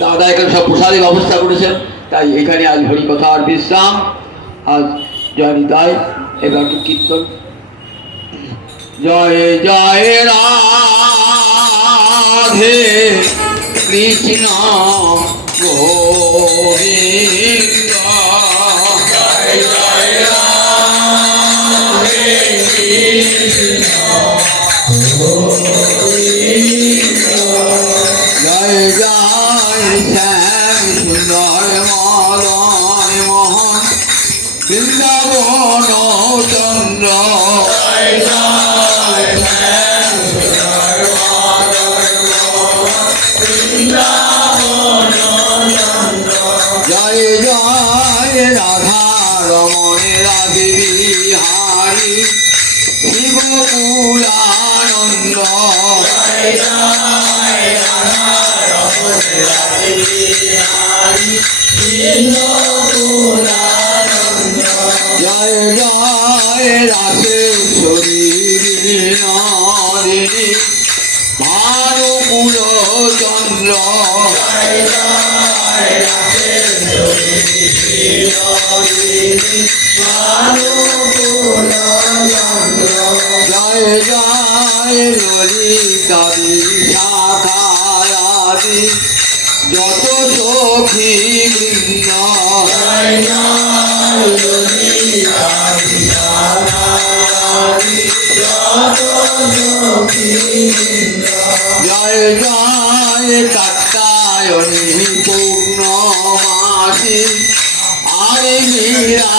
দাদা এখানে সব প্রসাদের ব্যবস্থা করেছেন, তাই এখানে আজ হরিকথার বিশ্রাম। আজ জয় নিতাই, এবার একটু কীর্তন। জয় জয় রাধে কৃষ্ণ গোবিন্দ, জয় জয় রাধে কৃষ্ণ গোবিন্দ, জয় জয় শ্যাম সুন্দর মদন মোহন বৃন্দাবন চন্দ্র, জয় জয় শ্যাম সুন্দর মদন মোহন বৃন্দাবন চন্দ্র, জয় জয় রাধা রমণ রাধে বিহারী শিবকুলানন্দ, জয় জয় রাধা রমণ রাধে বিহারী শিবকুলানন্দ, জয় জয় রাসেশ্বরী বিনোদিনী ভানুকুল চন্দ্র, জয় জয় রাসেশ্বরী বিনোদিনী ভানুকুল চন্দ্র, জয় জয় ললিতা বিশাখায়াদি যত সখী বৃন্দ, জয় জয় ললিতা বিশাখায়াদি যত সখী বৃন্দ, জয় জয় কাত্যায়নী পূর্ণমাসী আরে মীরা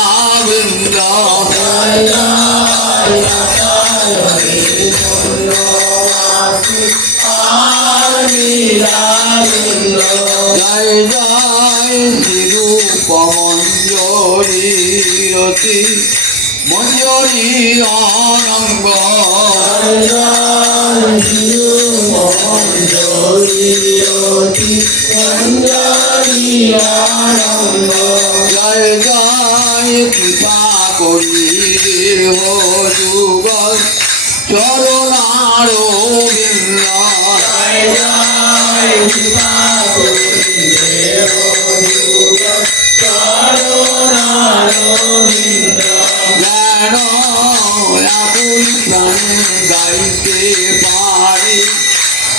বৃন্দ, জয় জয় কাত্যায়নী পূর্ণমাসী আরে মীরা বৃন্দ, জয় জয় শিরূপমঞ্জরী রতি মঞ্জরী অনঙ্গ, জয় জয় শিরূপমঞ্জরী রতি মঞ্জরী অনঙ্গ, জয় জয় কৃপা করি দেহ যুগল চরণার বৃন্দ, জয় জয় কৃপা করি দেহ যুগল চরণার বৃন্দ, যেন আকুল প্রাণে গাইতে পারি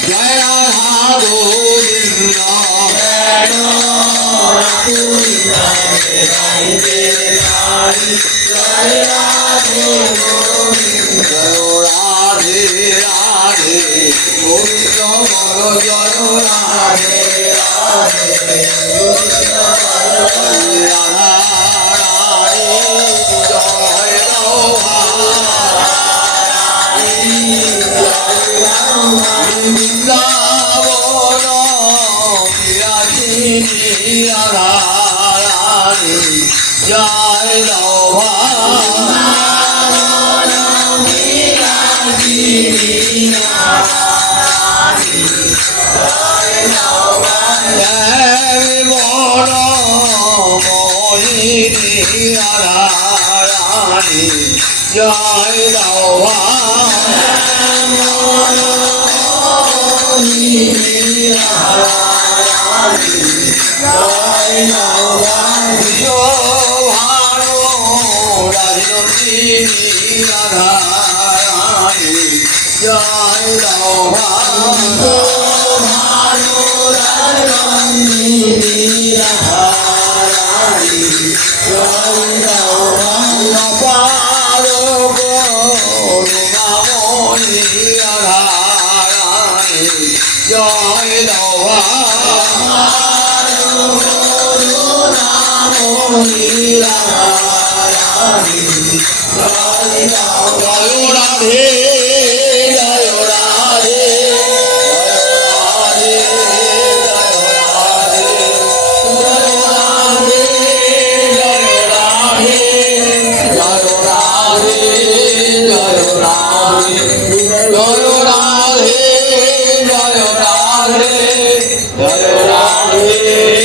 জয় রাধা গোবিন্দ, যেন আকুল প্রাণে গাইতে পারি জয় রাধে গোবিন্দ, রাধে রাধে গোবিন্দ বল জয় রাধে রাধে গোবিন্দ বল রাধা রানী জয় বৃন্দাবন বিরাজিনী রাধা রানী জয় মোহিনী রাধা রানী জয় রাধা জয় রাধে জয় রাধে জয় রাধে